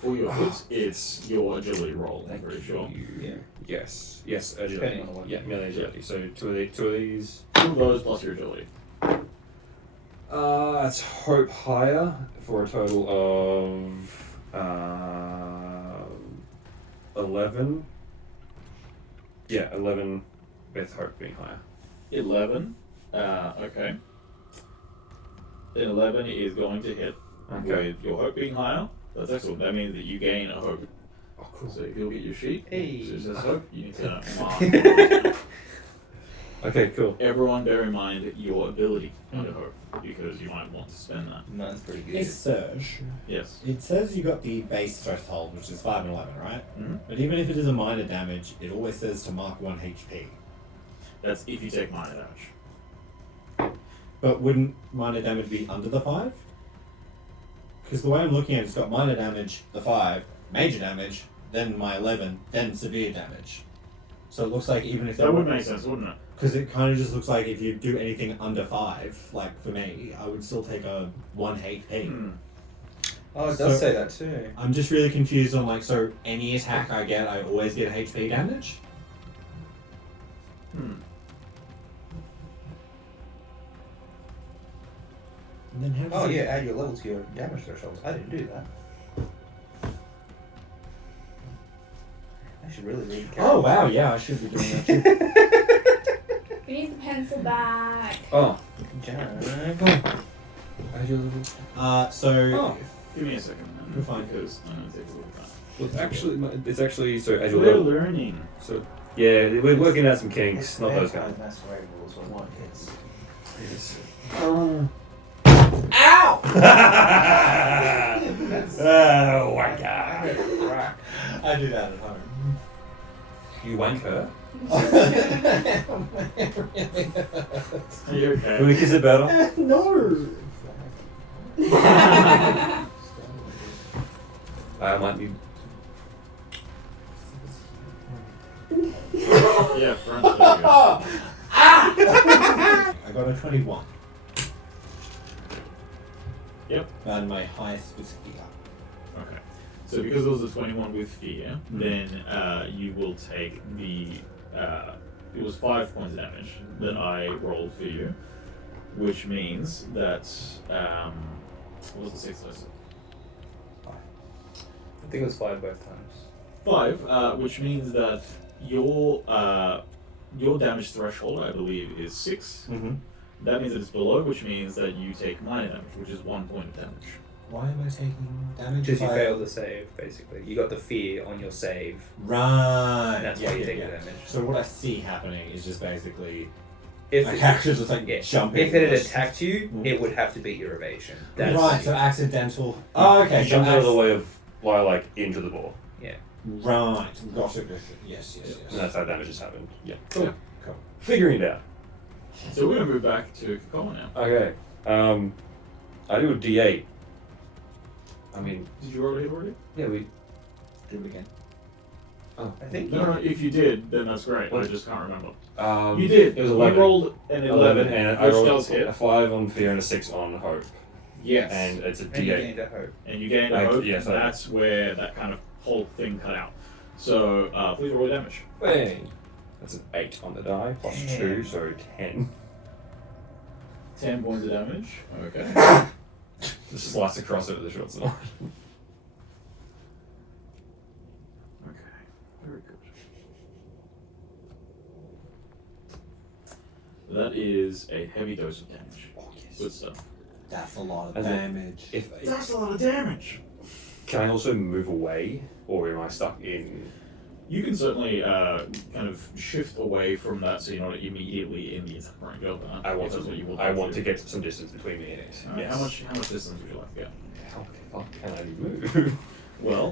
for your hits, it's your agility roll. I'm pretty sure. Yeah. Yes, agility. Depending on what Yeah, you- melee agility. So two of these. 2 of those plus your agility. That's hope higher for a total of 11. Yeah, 11 with hope being higher. 11. Okay. Then 11 is going to hit Okay. with your hope being higher. That's excellent. That means that you gain a hope. Oh, cool. So if you'll get your sheet, Hey. so it says hope, you need to mark. Okay, cool. Everyone bear in mind your ability under hope, because you might want to spend that. No, that's pretty Hey, good. Serge. Yes. It says you got the base threshold, which is 5 and 11, right? Mhm. But even if it is a minor damage, it always says to mark 1 HP. That's if you take minor damage. But wouldn't minor damage be under the 5? Because the way I'm looking at it, it's got minor damage, the 5, major damage, then my 11, then severe damage. So it looks like even if That would make sense, wouldn't it? Because it kind of just looks like if you do anything under 5, like for me, I would still take a 1 HP. Hmm. Oh, it does So- say that too. I'm just really confused on like, so any attack I get, I always get HP damage? Hmm. And then how does Oh it... yeah, add your level to your damage thresholds. I didn't do that. I should really read the Oh wow, yeah, I should be doing that too. We need the pencil back. Oh, Jack. add your little. So... Oh. Give me a second, man. You're fine. Because I'm going to take a look at that. Well, it's actually so as your We're level. learning. So yeah, we're working out some kinks, not those guys. Masquerade rules or what? It's Ow! Oh my god! I do that at home. You wank her? Are you okay? Will we kiss it better? No! I might be. Yeah, French. There you go. I got a 21. Yep. And my highest was fear. Okay. So because it was a 21 with fear, then you will take the. It was 5 points of damage that I rolled for you, which means that. What was the sixth I said? I think it was 5 both times. 5, which means that your damage threshold, I believe, is 6. Mm-hmm. That means that it's below, which means that you take minor damage, which is 1 point of damage. Why am I taking damage? Because you if I- failed the save, basically. You got the fear on your save. Right. And that's why you take the damage. So what I see happening is just basically If my character's just like yeah, jumping. if it had this. attacked you, Mm. it would have to beat your evasion. Right, so accidental. Oh, okay. You So jumped out of the way of Lilac into the ball, Right. Got it. Yes. and that's how damage has happened. Yeah. Cool. Cool. Figuring it out. So we're going to move back to Kekoa now. Okay. I do a D8. I mean, Did you roll a hit already? yeah, we. Do it again. Oh. I think No, if you did, then that's great. I just can't remember. You did. It was 11. You rolled an 11, and I which rolled does hit. a 5 on fear and a 6 on hope, Yes. and it's a and you D8. gained a hope. And you gained a I- hope. yes, I- That's where that kind of whole thing cut out. So please roll damage. Bang. That's an 8 on the die plus Damn. 2, so 10. 10 points of damage. Okay. Just slice across it with the short sword. Okay. Very good. That is a heavy dose of damage. Good stuff. That's a lot of And then- damage. If That's a lot of damage. can I also move away, or am I stuck in? You can certainly kind of shift away from that, so you're not immediately in the attack range of that. I want if that's what you would I like want do. to get some distance between me and it. Alright, Yes. How much distance would you like to get? How the fuck can I move? Well,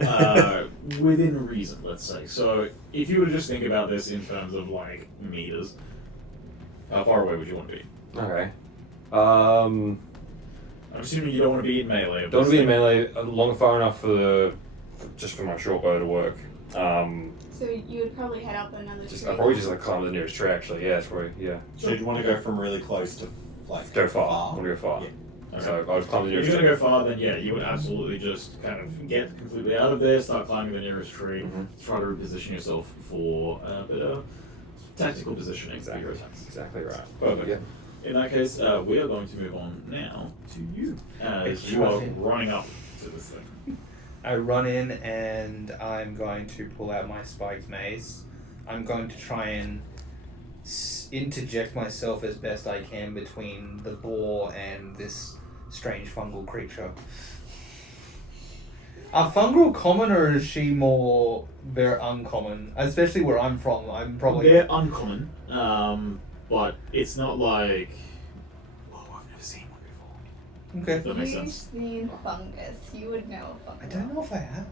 within reason, let's say. So, if you were to just think about this in terms of like meters, how far away would you want to be? Okay. I'm assuming you don't want to be in melee. Don't be in melee long far enough just for my short bow to work. So you would probably head up another Just tree. I'll probably just like climb the nearest tree actually. Yeah, that's probably So you'd want to go from really close to like go far. I far. want to go far. Yeah. Okay. So I'll just climb the If nearest you're gonna tree. go far, then yeah, you would absolutely just kind of get completely out of there, start climbing the nearest tree, try to reposition yourself for a better tactical positioning for your attacks. Exactly right. Perfect. Yeah. In that case, we are going to move on now to you, as you are running up to this thing. I run in and I'm going to pull out my spiked mace. I'm going to try and interject myself as best I can between the boar and this strange fungal creature. Are Fungril common or is she more very uncommon? Especially where I'm from, I'm probably... They're uncommon, but it's not like... Oh, I've never seen one before. Okay. If that makes You've sense. seen fungus. You would know a fungus. I don't know if I have.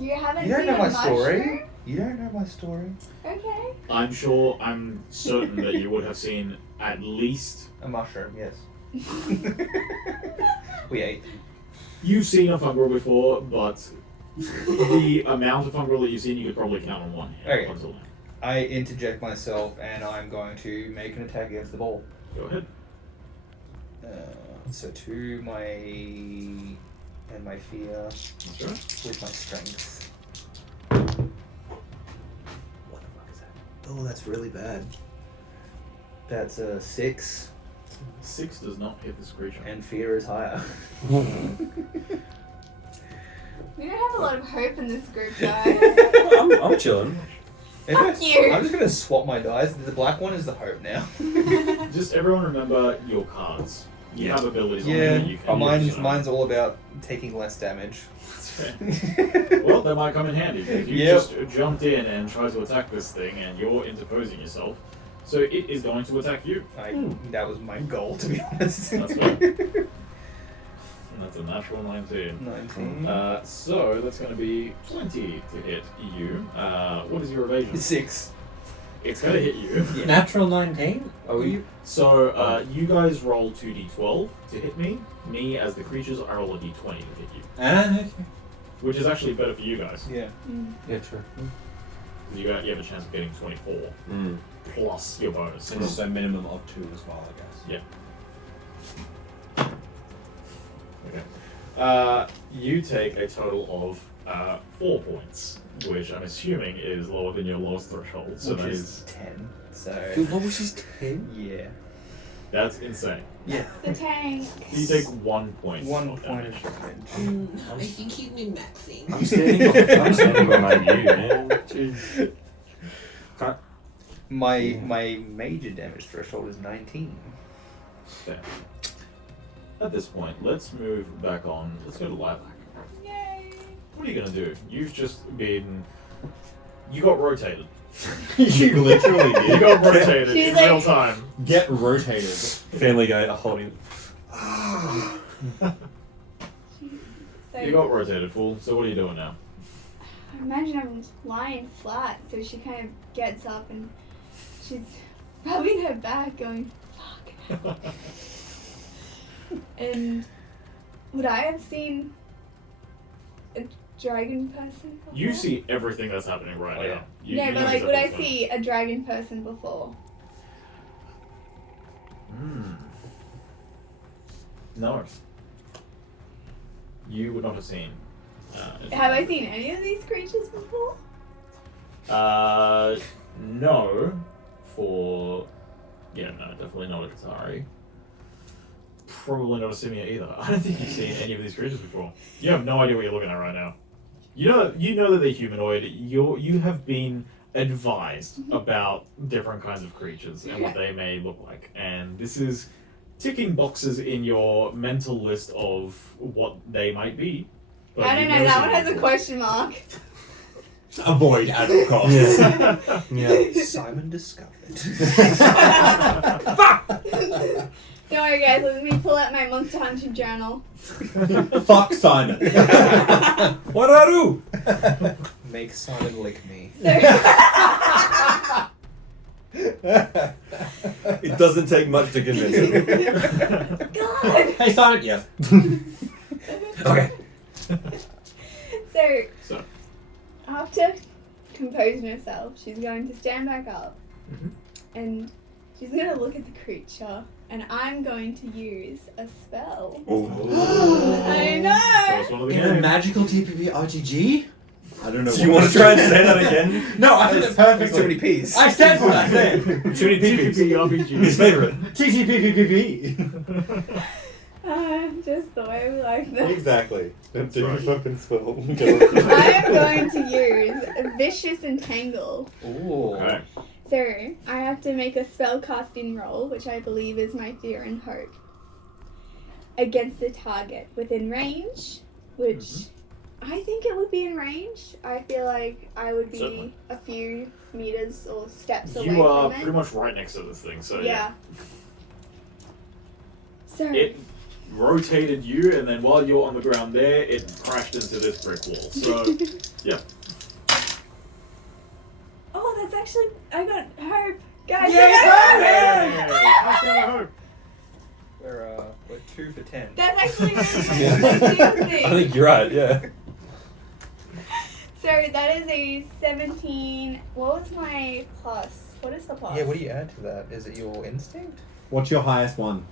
You haven't You don't seen know a my mushroom? story. You don't know my story. Okay. I'm certain that you would have seen at least... A mushroom, yes. We ate. You've seen a fungril before, but the amount of fungril that you've seen, you could probably count on one hand Okay. until now. I interject myself and I'm going to make an attack against the ball. Go ahead. So 2 my... and my fear That's right. with my strength. What the fuck is that? Oh, that's really bad. That's a 6 6 does not hit this creature. and fear is higher. We don't have a lot of hope in this group, guys. I'm chilling. Fuck you. I'm just gonna swap my dice. The black one is the hope now. Just everyone remember your cards. You have abilities on Yeah, them that you can use. mine's all about taking less damage. That's fair. Well, that might come in handy. If you Yep. just jumped in and tried to attack this thing and you're interposing yourself, so it is going to attack you. That was my goal, to be honest. That's fair. And that's a natural 19. 19. So that's going to be 20 to hit you. What is your evasion? 6. It's going to hit you. Natural 19? Oh, you? So you guys roll 2d12 to hit me. Me, as the creatures, I roll a d20 to hit you. Okay. Which is actually better for you guys. Yeah. Yeah, true. You have a chance of getting 24 plus your bonus. And just a minimum of 2 as well, I guess. Yeah. Okay. You take a total of 4 points, which I'm assuming is lower than your lowest threshold. So Which that is 10. So. What was his 10? Yeah. that's insane. Yeah. The tank. You take 1 point. 1 of point damage. of damage. I think you've been maxing. I'm standing behind you, man. Jeez. My major damage threshold is 19. Fair. At this point, let's move back on. Let's go to Lilac. Yay. What are you gonna do? You've just been. You got rotated. You literally You did. got rotated She's in like- real time. Get rotated. Family Guy holding. So You got rotated, fool. So what are you doing now? I imagine I'm lying flat, so she kind of gets up and she's rubbing her back, going, "Fuck." And would I have seen a dragon person before? You see everything that's happening right Oh, now. yeah. You, No, you but know like, would I exactly see a dragon person before? what's going on. No. You would not have seen. Have I seen any of these creatures before? No. No, definitely not a Qatari. Probably not a Simiah either. I don't think you've seen any of these creatures before. You have no idea what you're looking at right now. You know that they're humanoid. You have been advised about different kinds of creatures and what they may look like, and this is ticking boxes in your mental list of what they might be. but I don't you've know, never that seen one them has a before. question mark. Avoid at all costs. Yeah. Simon discovered. Don't worry guys, let me pull out my Monster Hunter journal. Fuck Simon. What do I do? Make Simon lick me. So, It doesn't take much to convince him. God! Hey Simon, yes. Okay. So, after composing herself, she's going to stand back up Mhm. and she's going to look at the creature and I'm going to use a spell. Oh. I know! First one of the In a game. magical TPP RPG? I don't know. Do you want to try and say that again? No, I did it perfectly. Too many P's. I said what I said. Too many PPs. TTRPG. His favorite. TTPPPP. Just the way we like them. Exactly. That's right. fucking spell. I am going to use Vicious Entangle. Ooh. Okay. So, I have to make a spell casting roll, which I believe is my fear and hope, against the target within range, which I think it would be in range. I feel like I would be Certainly. a few meters or steps away You are from it. pretty much right next to this thing, so Yeah. So, It rotated you, and then while you're on the ground there, it crashed into this brick wall. So, yeah. oh, that's actually, I got hope. Guys, Yay, I got hope! hope! We're 2 for 10. That's actually really good. I think you're right, yeah. So that is a 17. What was my plus? What is the plus? Yeah, what do you add to that? Is it your instinct? What's your highest one?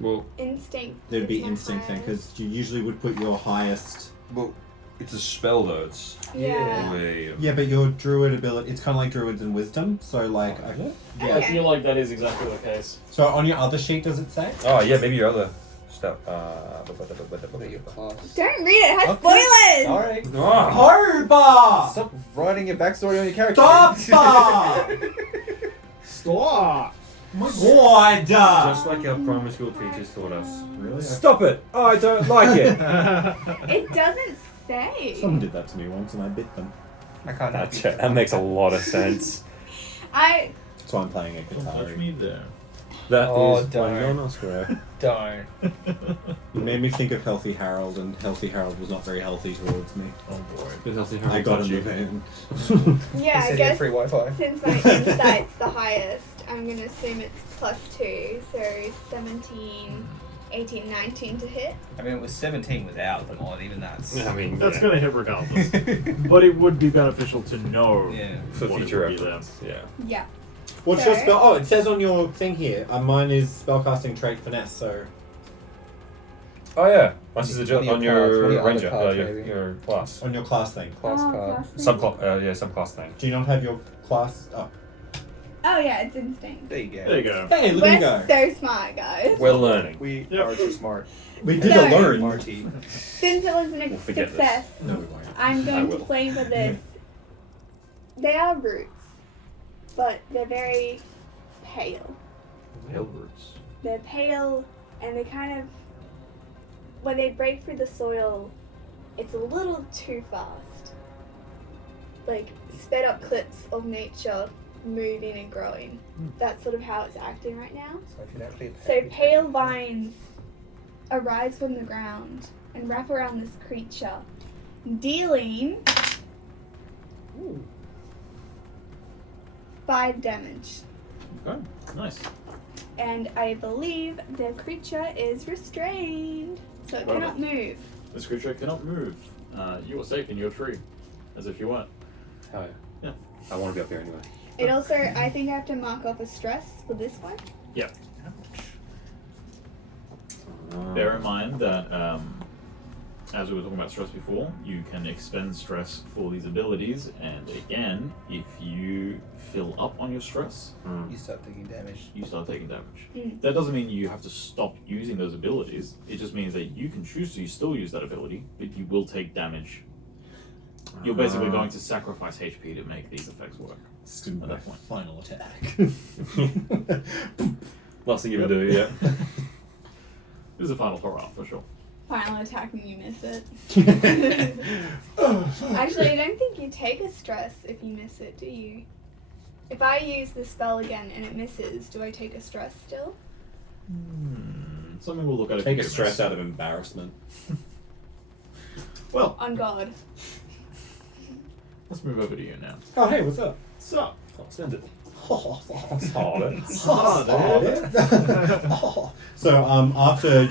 Well, Instinct. There'd is be my instinct then, highest. because you usually would put your highest. well, it's a spell though. It's Yeah. way. Yeah, but your druid ability, it's kind of like druids and wisdom. So like, Oh, is it? yeah. Okay. feel like that is exactly the case. So on your other sheet, does it say? Oh yeah, maybe your other stuff. What are your class? Don't read it. It has Okay. spoilers. Alright. Oh. Horba! Stop writing your backstory on your character. Stop! Stop! My God! Just like our primary school teachers taught us. Really? Stop it! Oh, I don't like it. It doesn't say. Someone did that to me once, and I bit them. I can't help you. That makes a lot of sense. I. So I'm playing a Don't touch guitar. me there. That Oh, is don't. Banana Square. Don't. You made me think of Healthy Harold, and Healthy Harold was not very healthy towards me. Oh boy. Good healthy I got him the van. Yeah, I He said he had guess free Wi-Fi. since my insight's the highest, I'm gonna assume it's +2. So 17, 18, 19 to hit. I mean, it was 17 without the mod. Even that's. I mean, That's yeah. gonna hit regardless. But it would be beneficial to know Yeah. For what future it would be reference. Yeah. Yeah. What's your So- spell? Oh, it says on your thing here. Mine is spellcasting trait finesse. So Oh yeah. Once is What are your on cards? What are your your other ranger, cards, your, maybe? your class. on your class thing. Class Oh, card. class thing. Subclass thing. Do you not have your class up? Oh yeah, it's instinct. There you go. There you go. Hey, look at We're you go. so smart, guys. We're learning. We Yep. are too smart. We did So- a learn. Marty. Since it was We'll a forget success, No, we won't. I'm I going to will. flavor this. They are roots, but they're very pale. Pale roots. They're pale, and they kind of, when they break through the soil, it's a little too fast. Like sped up clips of nature moving and growing. That's sort of how it's acting right now. So if you don't clear So pale vines arise from the ground and wrap around this creature, dealing 5 damage. Okay. Nice. And I believe the creature is restrained, so it Well cannot move. This creature cannot move. You are safe in your tree, as if you weren't. Oh yeah. Yeah. I want to be up there anyway. It also, I think I have to mark off a stress for this one. Bear in mind that, as we were talking about stress before, you can expend stress for these abilities, and again, if you fill up on your stress, You start taking damage. you start taking damage. Mm. That doesn't mean you have to stop using those abilities. It just means that you can choose to still use that ability, but you will take damage. You're basically going to sacrifice HP to make these effects work. It's gonna be At my that point. final attack. Last thing you would do, yeah. This is a final hurrah for sure. Final attack and you miss it. Actually, I don't think you take a stress if you miss it, do you? If I use the spell again and it misses, do I take a stress still? Something we'll look at. if Take you a do stress miss. out of embarrassment. Well, On God. let's move over to you now. Oh, hey, what's up? So, Send it. Oh, Oh, so after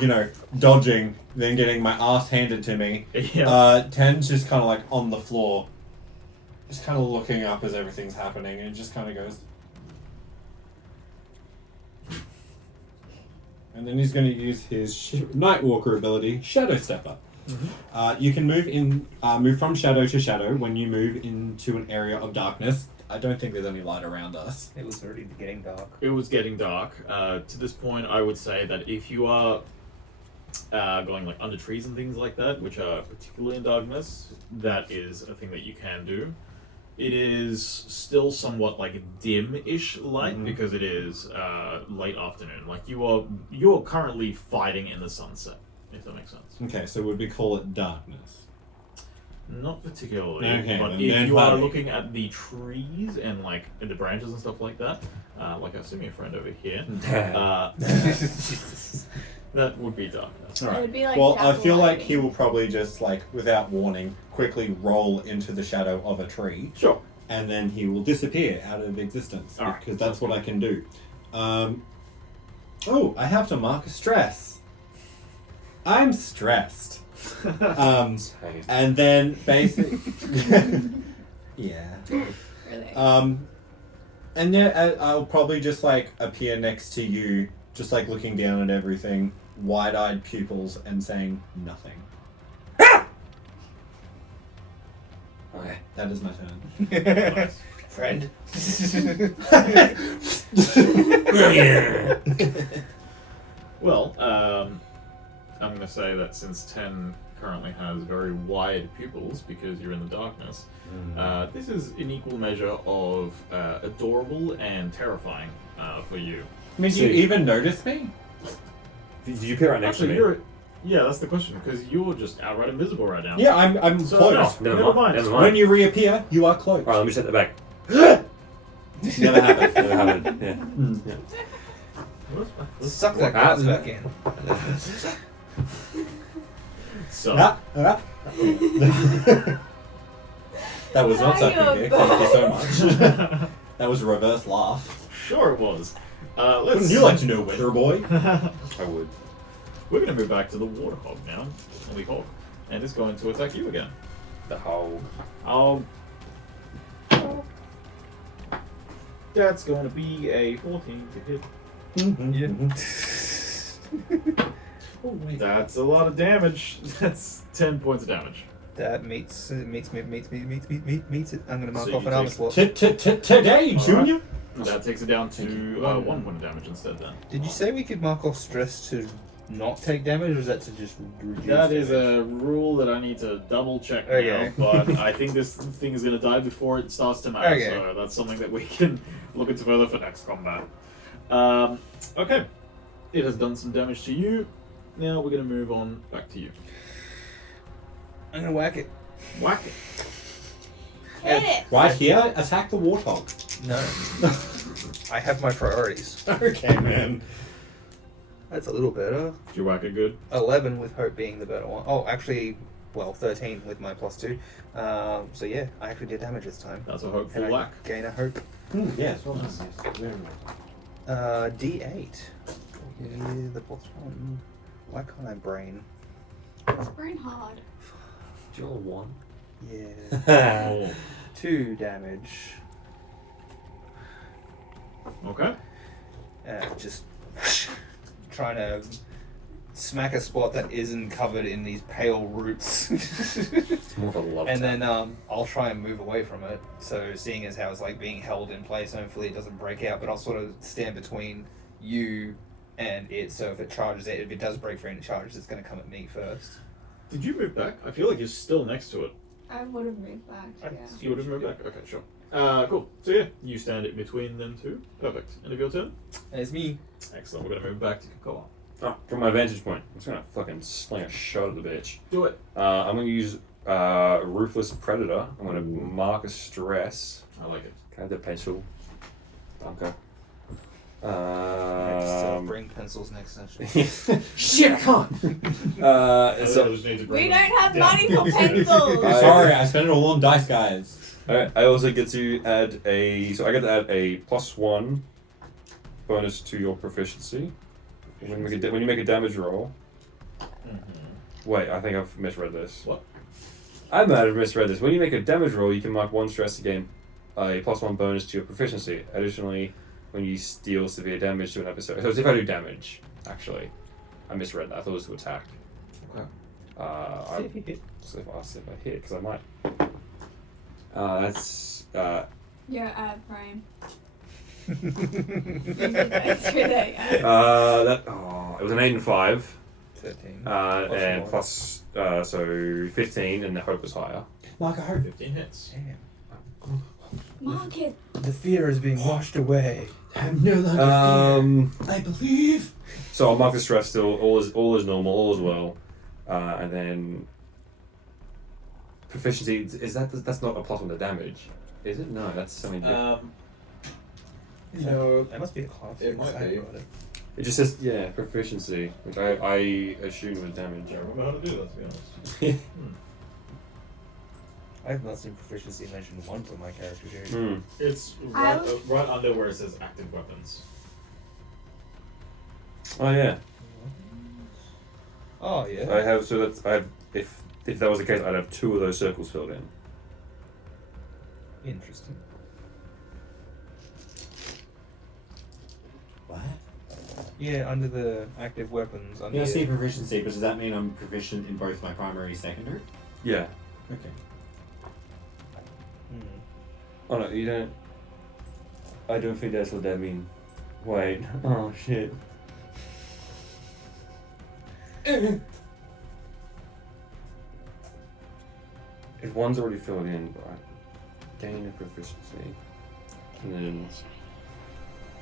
dodging, then getting my ass handed to me, yeah. Ten's just kind of like on the floor, just kind of looking up as everything's happening, and just kind of goes, And then he's going to use his Nightwalker ability, Shadow Stepper. You can move from shadow to shadow when you move into an area of darkness. I don't think there's any light around us. It was already getting dark. It was getting dark. To this point, I would say that if you are going like under trees and things like that, which are particularly in darkness, that is a thing that you can do. It is still somewhat like dim-ish light because it is late afternoon. Like you're currently fighting in the sunset, if that makes sense. Okay, so would we call it darkness? Not particularly, Okay, but then if you are cloudy. looking at the trees and like in the branches and stuff like that, like our Simiah friend over here, that would be darkness. It would be like Well, I feel like capitalizing. he will probably just, like, without warning, quickly roll into the shadow of a tree, Sure. and then he will disappear out of existence, Alright, because that's sounds what I can do. Oh, I have to mark a stress. I'm stressed. And then basically, yeah. Really. And yeah, I'll probably just like appear next to you, just like looking down at everything, wide-eyed pupils, and saying nothing. Okay, that is my turn. Nice. Friend. Well, I'm going to say that since 10 currently has very wide pupils because you're in the darkness, this is an equal measure of adorable and terrifying for you. Did you even notice me? Did you appear right next Actually, to me? yeah, that's the question, because you're just outright invisible right now. Yeah, I'm So, close. no. Never mind. Never mind. When you reappear, you are close. Alright, let me set that back. Never happened. Never happened. Yeah. Suck that glass back in. So, That was not sucking dick. Thank you so much. That was a reverse laugh. sure it was. Wouldn't Let's. you like to know, Weather Boy? I would. We're going to move back to the Warthog now, the Hog, and it's going to attack you again. The whole. Oh. That's going to be a 14 to hit. Oh, wait. That's a lot of damage. That's 10 points of damage. That meets it. I'm gonna mark So off you an armor take- slot. Today, Alright. Junior. That takes it down Thank to you. 1 point of damage instead then. Did you say we could mark off stress to not take damage, or is that to just reduce That is damage? a rule that I need to double check Okay. now, but I think this thing is going to die before it starts to matter, Okay. so that's something that we can look into further for next combat. Okay, it has done some damage to you. Now we're going to move on back to you. I'm gonna whack it. Whack it. Hit it. Right here, attack the warthog. No. I have my priorities. Okay, man. That's a little better. Did you whack it good? 11 with hope being the better one. Oh, actually, well, 13 with my +2. So yeah, I actually did damage this time. That's a hopeful And I whack. gain a hope. Yes, well, yes. Very nice. D8. Yeah, the +1. Why can't I brain? It's brain hard. You're one. Yeah. Oh. 2 damage. Okay. Just trying to smack a spot that isn't covered in these pale roots. It's more of a love And tap. then I'll try and move away from it. So seeing as how it's like being held in place, hopefully it doesn't break out. But I'll sort of stand between you and it. So if it charges it, if it does break free and it charges, it's going to come at me first. Did you move back? I feel like you're still next to it. I would have moved back. Yeah. You would have moved back? Okay, sure. Cool. So yeah, you stand in between them two. Perfect. End of your turn? And it's me. Excellent. We're going to move back to Kekoa. Oh, from my vantage point, I'm just gonna fucking sling a shot at the bitch. Do it. I'm gonna use Ruthless Predator. I'm gonna mark a stress. I like it. Can I have the pencil? Okay. I still bring pencils next session. Shit, I can't. So We don't have money for pencils. Sorry, I spent it all on dice, guys. I also get to add a. So I get to add a +1 bonus to your proficiency when you make a damage roll. Wait, I think I've misread this. What? I might have misread this. When you make a damage roll, you can mark 1 stress to gain a +1 bonus to your proficiency. Additionally, when you deal severe damage to an episode. So it's if I do damage. actually. I misread that. I thought it was to attack. Okay. See if you hit. So if I hit, because I might. That's. You're out of frame. It was an 8 and 5. 13. And more? plus, so 15, and the hope was higher. Like I hope. 15 hits. Damn. Mark it. The fear is being washed away. I have no longer fear. I believe. So I'll mark the stress still. All is normal. All is well. And then proficiency is that's not a plus on the damage, is it? No, that's something different. No. That must be the class. It might be. It just says proficiency, which I assume was damage. I don't remember how to do that, to be honest. I have not seen proficiency mentioned once on my character sheet. It's I right under where it says active weapons. Oh yeah. Oh yeah. I have if that was the case, I'd have 2 of those circles filled in. Interesting. What? Yeah, under the active weapons. Under Yeah, I see proficiency, but does that mean I'm proficient in both my primary and secondary? Yeah. Okay. Oh no, you don't. I don't think that's what that means. Wait. Oh shit. If one's already filled in, right? Gain a proficiency. And then.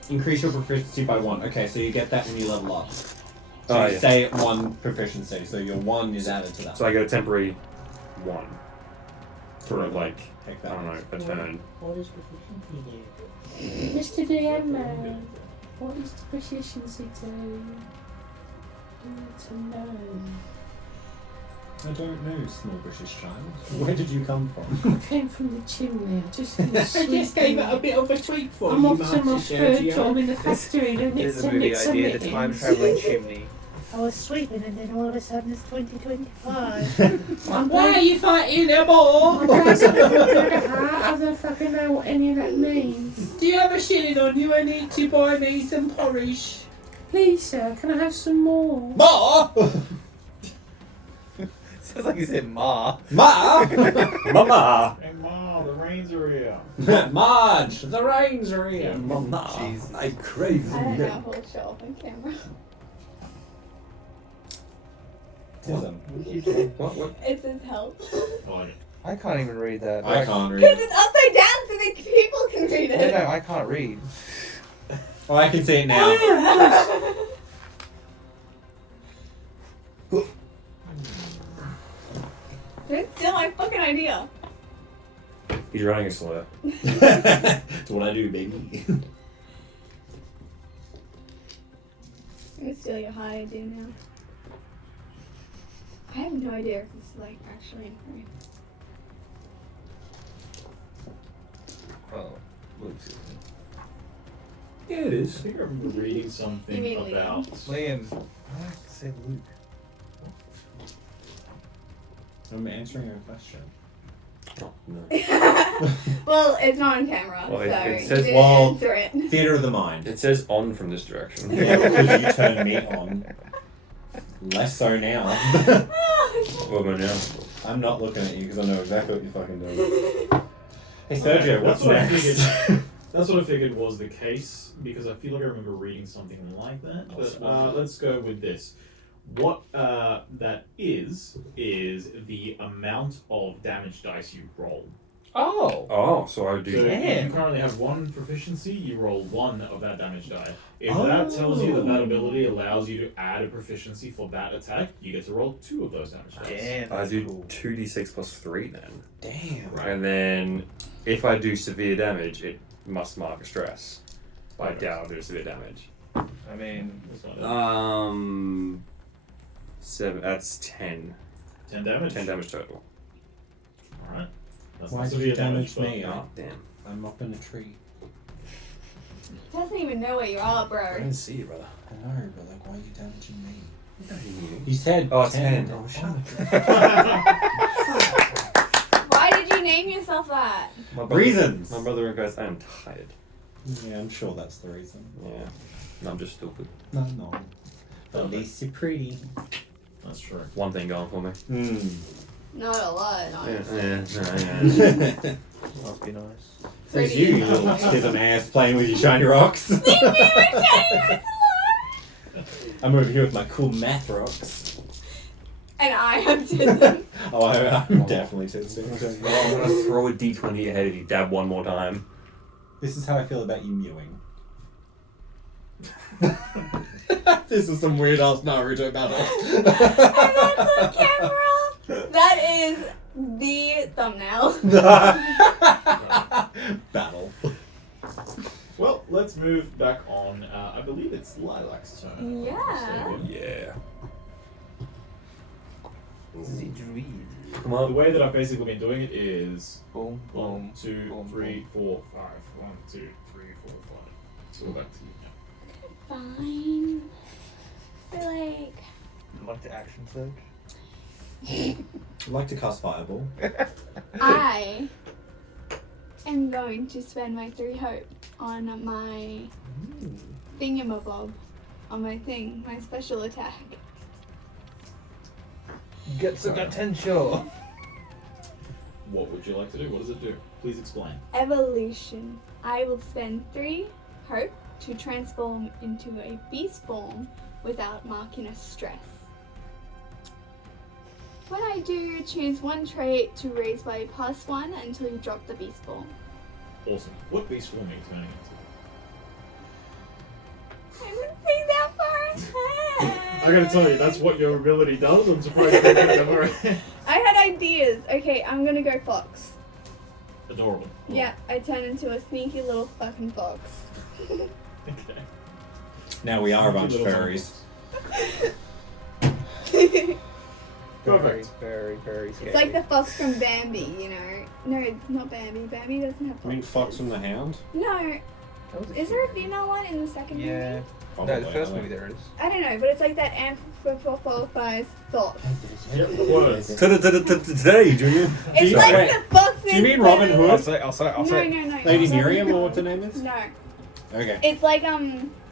Increase your proficiency by 1. Okay, so you get that when you level up. So Oh, you yeah. stay at 1 proficiency, so your 1 is added to that. So I get a temporary 1. For like, Take I that. don't know, a turn. What is proficiency? Mr. DM man, what is the proficiency to? To know. I don't know, small British child. Where did you come from? I came from the chimney. I just finished I just gave it a bit of a tweak for I'm you, off to my Master third Sergio. job in the factory and There's it's a a movie mix idea, the time traveling chimney. I was sweeping and then all of a sudden it's 2025. Why are you fighting them all? I don't fucking know what any of that means. Do you have a shilling on you? I need to buy me some porridge. Please sir, can I have some more? Ma! Sounds like you said ma. Ma! Mama! Hey, Ma, the rains are here. Marge! The rains are here! Mama! Jesus. I crave I don't know them. if it'll show up on camera. What? It says help. I can't even read that. I can't read. Because it's upside down so that people can read No, it. no, I can't read. Oh, I can see it now. Don't steal my fucking idea. He's running a slur. That's what I do, baby. I'm gonna steal your high idea now. I have no idea if this is like actually in frame. Oh, Luke's it. Yeah, it I is. think I remember reading You something mean about. Liam. I like to say Luke. I'm answering a question. Oh, no. Well, it's not on camera, Well, so it you says- didn't well- answer it. Theater of the mind. It says on from this direction. Yeah, because you turned me on. Less so now. What about now? I'm not looking at you because I know exactly what you're fucking doing. Hey Sergio, what's That's what I next? figured. That's what I figured was the case because I feel like I remember reading something like that. But let's go with this. What that is the amount of damage dice you roll. Oh. Oh, so I would So do. if you currently have 1 proficiency, you roll 1 of that damage die. If that tells you that ability allows you to add a proficiency for that attack, you get to roll 2 of those damage dice. Damn. I that's do cool. 2d6 plus 3 then. Damn. Right. And then if I do severe damage, it must mark a stress. I Okay. doubt I'll do severe damage. I mean, That's not it. 7. That's 10. 10 damage. 10 damage total. Alright. That's Why not did you severe damage but- me? Oh, damn. I'm up in a tree. Doesn't even know where you are, I bro. didn't see you, brother. I know, but like, why are you damaging me? You You said Oh, 10. Oh, shut Why did you name yourself that? Reasons! My brother goes, I am tired. Yeah, I'm sure that's the reason. Yeah. No, I'm just stupid. No, no. At least you're pretty. That's true. One thing going for me. Not a lot, honestly. Yeah. Must be nice. There's you little schism ass playing with your shiny rocks. I'm over here with my cool math rocks. And I have to them. Oh, I'm definitely tipsy. Well, I'm gonna throw a d20 ahead of you. Dab one more time. This is how I feel about you mewing. This is some weird ass Naruto battle. And that's on camera. That is the thumbnail. Battle. Well, let's move back on. I believe it's Lilac's turn. Yeah. Yeah. The Druid. Come The on. way that I've basically been doing it is Boom, 1, boom, 2, boom, 3, 4, 5. 1, 2, 3, 4, 5. So we're back to you now. Fine. So like, Like the action surge. I'd like to cast Fireball. I am going to spend my 3 hope on my thingamabob, on my thing, my special attack. Get some potential. What would you like to do? What does it do? Please explain. Evolution. I will spend 3 hope to transform into a beast form without marking a stress. When I do, choose one trait to raise by +1 until you drop the beast form. Awesome. What beast form are you turning into? I didn't think that far ahead. I gotta tell you, that's what your ability does. I'm surprised you didn't get that far ahead. I had ideas. Okay, I'm gonna go fox. Adorable. Yeah, I turn into a sneaky little fucking fox. Okay. Now we are a bunch of furries. Very, Perfect. very, very scary. It's like the fox from Bambi, you know. No, not Bambi. Bambi doesn't have I mean, foxes. Fox and the Hound? No. That was a Is there a female one in the second Yeah. movie? No, the first movie there is. I don't know, but it's like that amplifies thoughts. Words. Today, Junior. It's you- like wait, the fox do you mean Robin Hood? I'll say. No. Lady Robin Miriam, or Hood. what her name is? No. Okay. It's like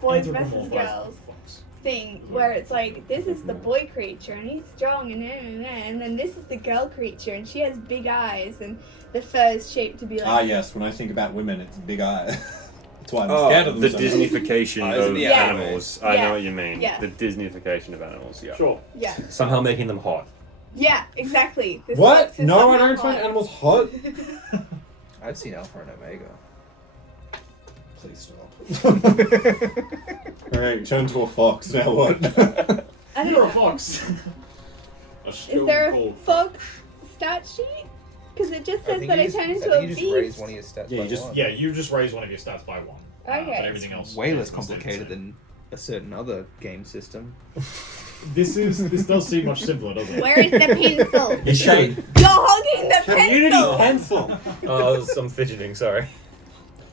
boys versus Anthropomorphized girls fox. thing where it's like this is the boy creature and he's strong and then this is the girl creature and she has big eyes and the fur is shaped to be like Ah, yes, when I think about women, it's big eye. That's why I'm scared of them. The so much. Disneyfication of Yes. animals. I know what you mean. Yes. The Disneyfication of animals, yeah. Sure. yeah Somehow making them hot. exactly. This What? fox is No, I somehow don't find hot. animals hot. I've seen Alpha and Omega. Please stop. Alright, turn to a fox, now what? I don't You're a know. fox. Is there a fox stat sheet? Because it just says that I turn into a you just beast. raise one of your stats Yeah, by you just- one. Yeah, you just raise one of your stats by 1. Okay. But everything else. Way less is instead complicated the same. than a certain other game system. This does seem much simpler, doesn't it? Where is the pencil? It's shade. You're hogging the Community pencil. pencil. Oh, I'm fidgeting, sorry.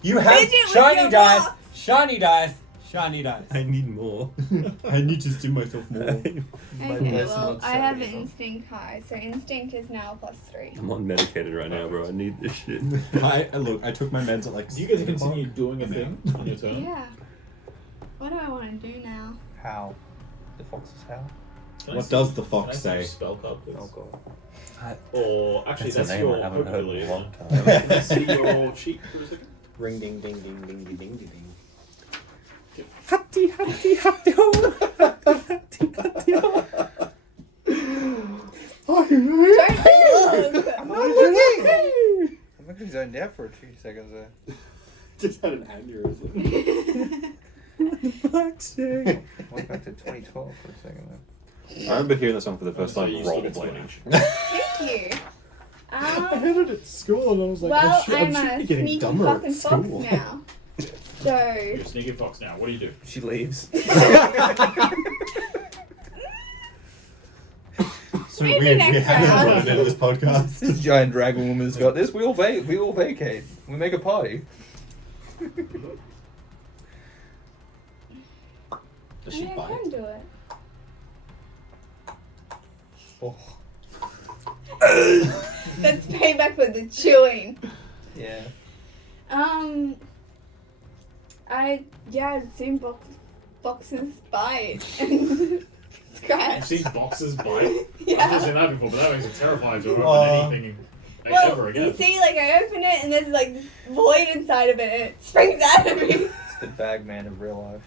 You have Fidget with shiny your dice, rocks. shiny dice, shiny dice. I need more. I need to stim myself more. Okay, personal well, I have savvy, huh? instinct high, so instinct is now +3. I'm unmedicated right now, bro. I need this shit. Look, I took my meds at like. Do you get to 6 o'clock. continue doing a thing on your turn? Yeah. What do I want to do now? How? The fox's how? Can I What see- does the can I fox see say? your spell card, please? Oh god. Or actually, That's a that's name your I haven't hook heard ability. in a long isn't time. it? Can I see your sheet for a second? Ring ding ding ding ding ding ding ding. Hattie, hattie, hattie, ho. Hattie, hattie, ho. Don't look! I'm not looking! I'm actually zoned out for a few seconds there. Just had an aneurysm. Fuck's sake. Went back to 2012 for a second there. I remember hearing the song for the first So time you still get rollerblading. Thank you. I heard it at school and I was like, Well, oh shit, I'm I should a be getting sneaky dumber fucking at fox school. now. So, You're a sneaky fox now. What do you do? She leaves. So Maybe weird. next We haven't round. run into this podcast. This giant dragon woman's got this. We all vacate. We make a party. Does I she mean, I bite? can do it. Oh. That's payback for the chewing. Yeah. I'd assume foxes bite and scratch. You've seen boxes bite? Yeah. I've just seen that before, but that makes it terrifying to open anything ever Well, again. you see, like, I open it and there's, like, this void inside of it and it springs out of me. It's the bag man of real life.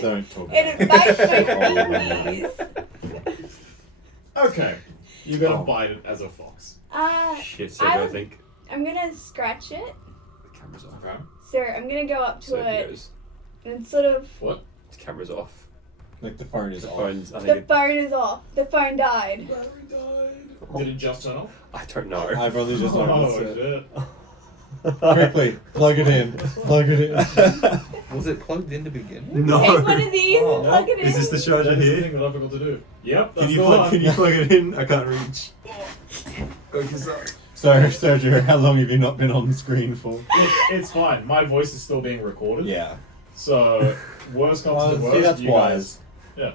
Don't talk about And it bites my babies. Okay. You're gonna bite it as a fox. Shit, so I I would- think I'm gonna scratch it. the camera's off. Okay. So I'm gonna go up to So it goes. and sort of. What? The camera's off. Like the phone is The off. phone's. I The think. phone is off. The phone died. Battery died. Did it just turn off? I don't know. I've only just Oh, noticed it. shit. Quickly, plug it in. Plug it in. Was it plugged in to begin with? No. Take one of these Oh, and plug it in. Is this the charger That is the here? thing that I've got to do. Yep, that's Can you the plug? one. Can you plug it in? I can't reach. Go So, Sergio, how long have you not been on the screen for? It's fine. My voice is still being recorded. Yeah. So, worst comes to worst. see, that's you wise. Guys,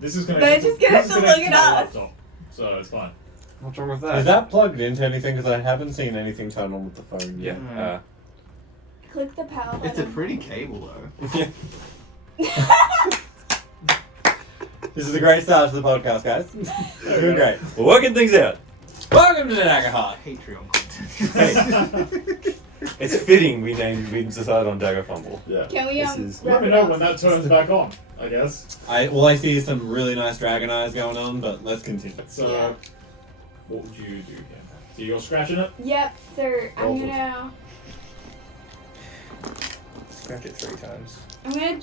this is gonna. They're just gonna this is have to connect look at my us. laptop, so it's fine. What's wrong with Is that plugged into anything? Because I haven't seen anything turn on with the phone Yeah. yet. Click the power button. It's a pretty cable though. This is a great start to the podcast, guys. Doing great. We're working things out. Welcome to Daggerheart. Patreon content. Hey, it's fitting we decided on Dagger Fumble. Yeah. Can we This is- wrap Let me it know up? when that turns back on. I guess. I see some really nice dragon eyes going on, but let's continue. So, Yeah. what would you do here? So you're scratching it. Yep, so Roll I'm for it. gonna Scratch it 3 times.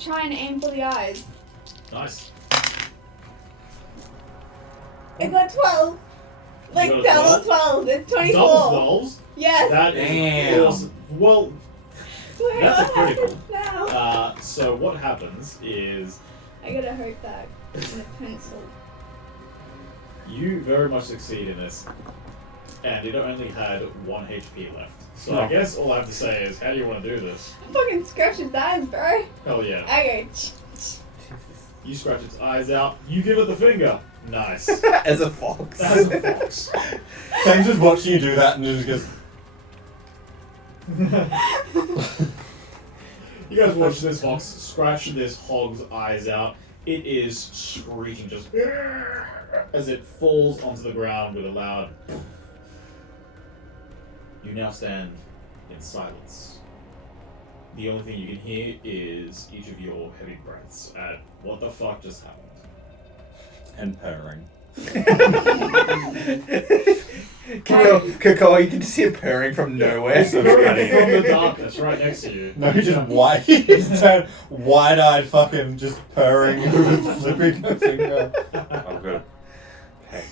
try and aim for the eyes. Nice. I got 12. Like You got a double 12. It's 24. Double 12s. Yes. That is Damn. awesome. Well, Wait, that's what a critical. happens now? so what happens is I got a hurt back and a pencil. you very much succeed in this, and it only had 1 HP left. So I Oh. guess all I have to say is, how do you want to do this? Fucking scratch his eyes, bro. Hell yeah. Okay. You scratch its eyes out. You give it the finger. Nice. As a fox. As a fox. Sam's just watching you do that and just goes, You guys watch this fox scratch this hog's eyes out. It is screeching just as it falls onto the ground with a loud. You now stand in silence. The only thing you can hear is each of your heavy breaths at what the fuck just happened. and purring. Kekoa, you can just hear purring from nowhere. From the darkness right next to you. No, he's just white. He's turned wide-eyed, fucking just purring, flipping a finger. I've got a pet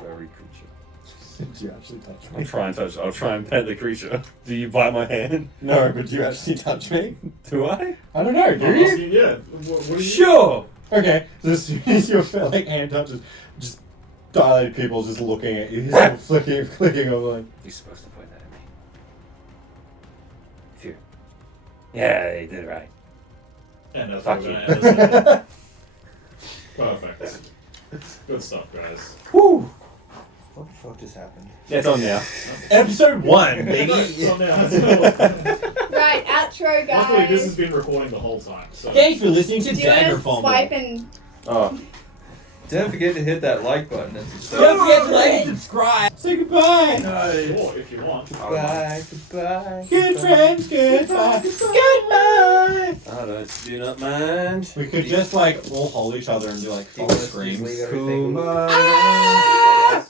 furry creature. Did you actually touch me? I'll try and pet the creature. Do you bite my hand? No, but do you actually touch me? Do I? I don't know. Do I'm you? asking, yeah. What do you Sure. Okay, so as soon as your like hand touches, just dilated people just looking at you, just clicking of like. You're supposed to point that at me. If you. Yeah, you did it right. And that's Fuck what we're you. gonna end this on. Perfect. Good stuff, guys. Whew. What the fuck just happened? Yeah, it's on now. Episode 1, baby. So now, Right, outro, guys. luckily, this has been recording the whole time. So Thanks for listening to Do you Dagger want to Fumble. swipe and Oh, Don't forget to hit that like button and subscribe. Don't forget to like and subscribe. Say goodbye. sure, if you want. Goodbye, goodbye. Good friends, goodbye. Goodbye. I do not mind. We could just like all hold each other and do like Do you fox want us to just leave screams. everything? Ah!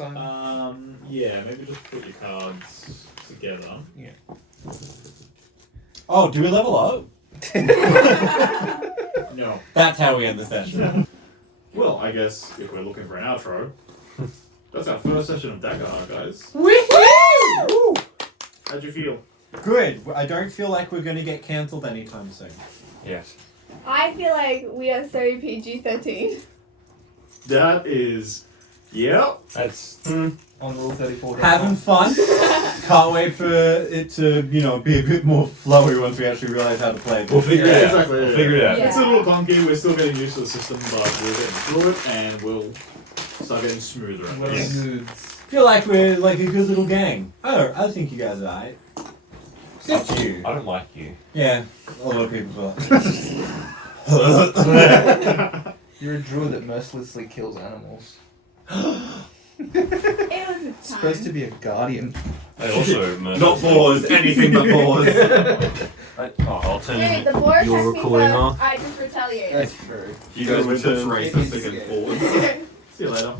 Yeah, maybe just put your cards together. Oh, do we level up? No. That's how we end the session. Well, I guess if we're looking for an outro, that's our first session of Daggerheart, guys. Woohoo! How'd you feel? Good. I don't feel like we're going to get cancelled anytime soon. Yes. I feel like we are so PG-13. That is, yep. That's. On Rule 34. Having fun. Can't wait for it to, be a bit more flowy once we actually realize how to play this. We'll figure it out. Exactly. We'll figure it out. Yeah. It's a little clunky. We're still getting used to the system, but we're getting through it, and we'll start getting smoother. at this. Feel like we're like a good little gang. Oh, I think you guys are alright. Except you. I don't like you. Yeah, a lot of people do. You're a druid that mercilessly kills animals. It was its time. Supposed to be a guardian. I also Not boars, anything but boars. I'll turn Wait, the boar your attacked me recording first. off. I just retaliated. That's true. You guys were Return just racist it is against scary. boars. See you later.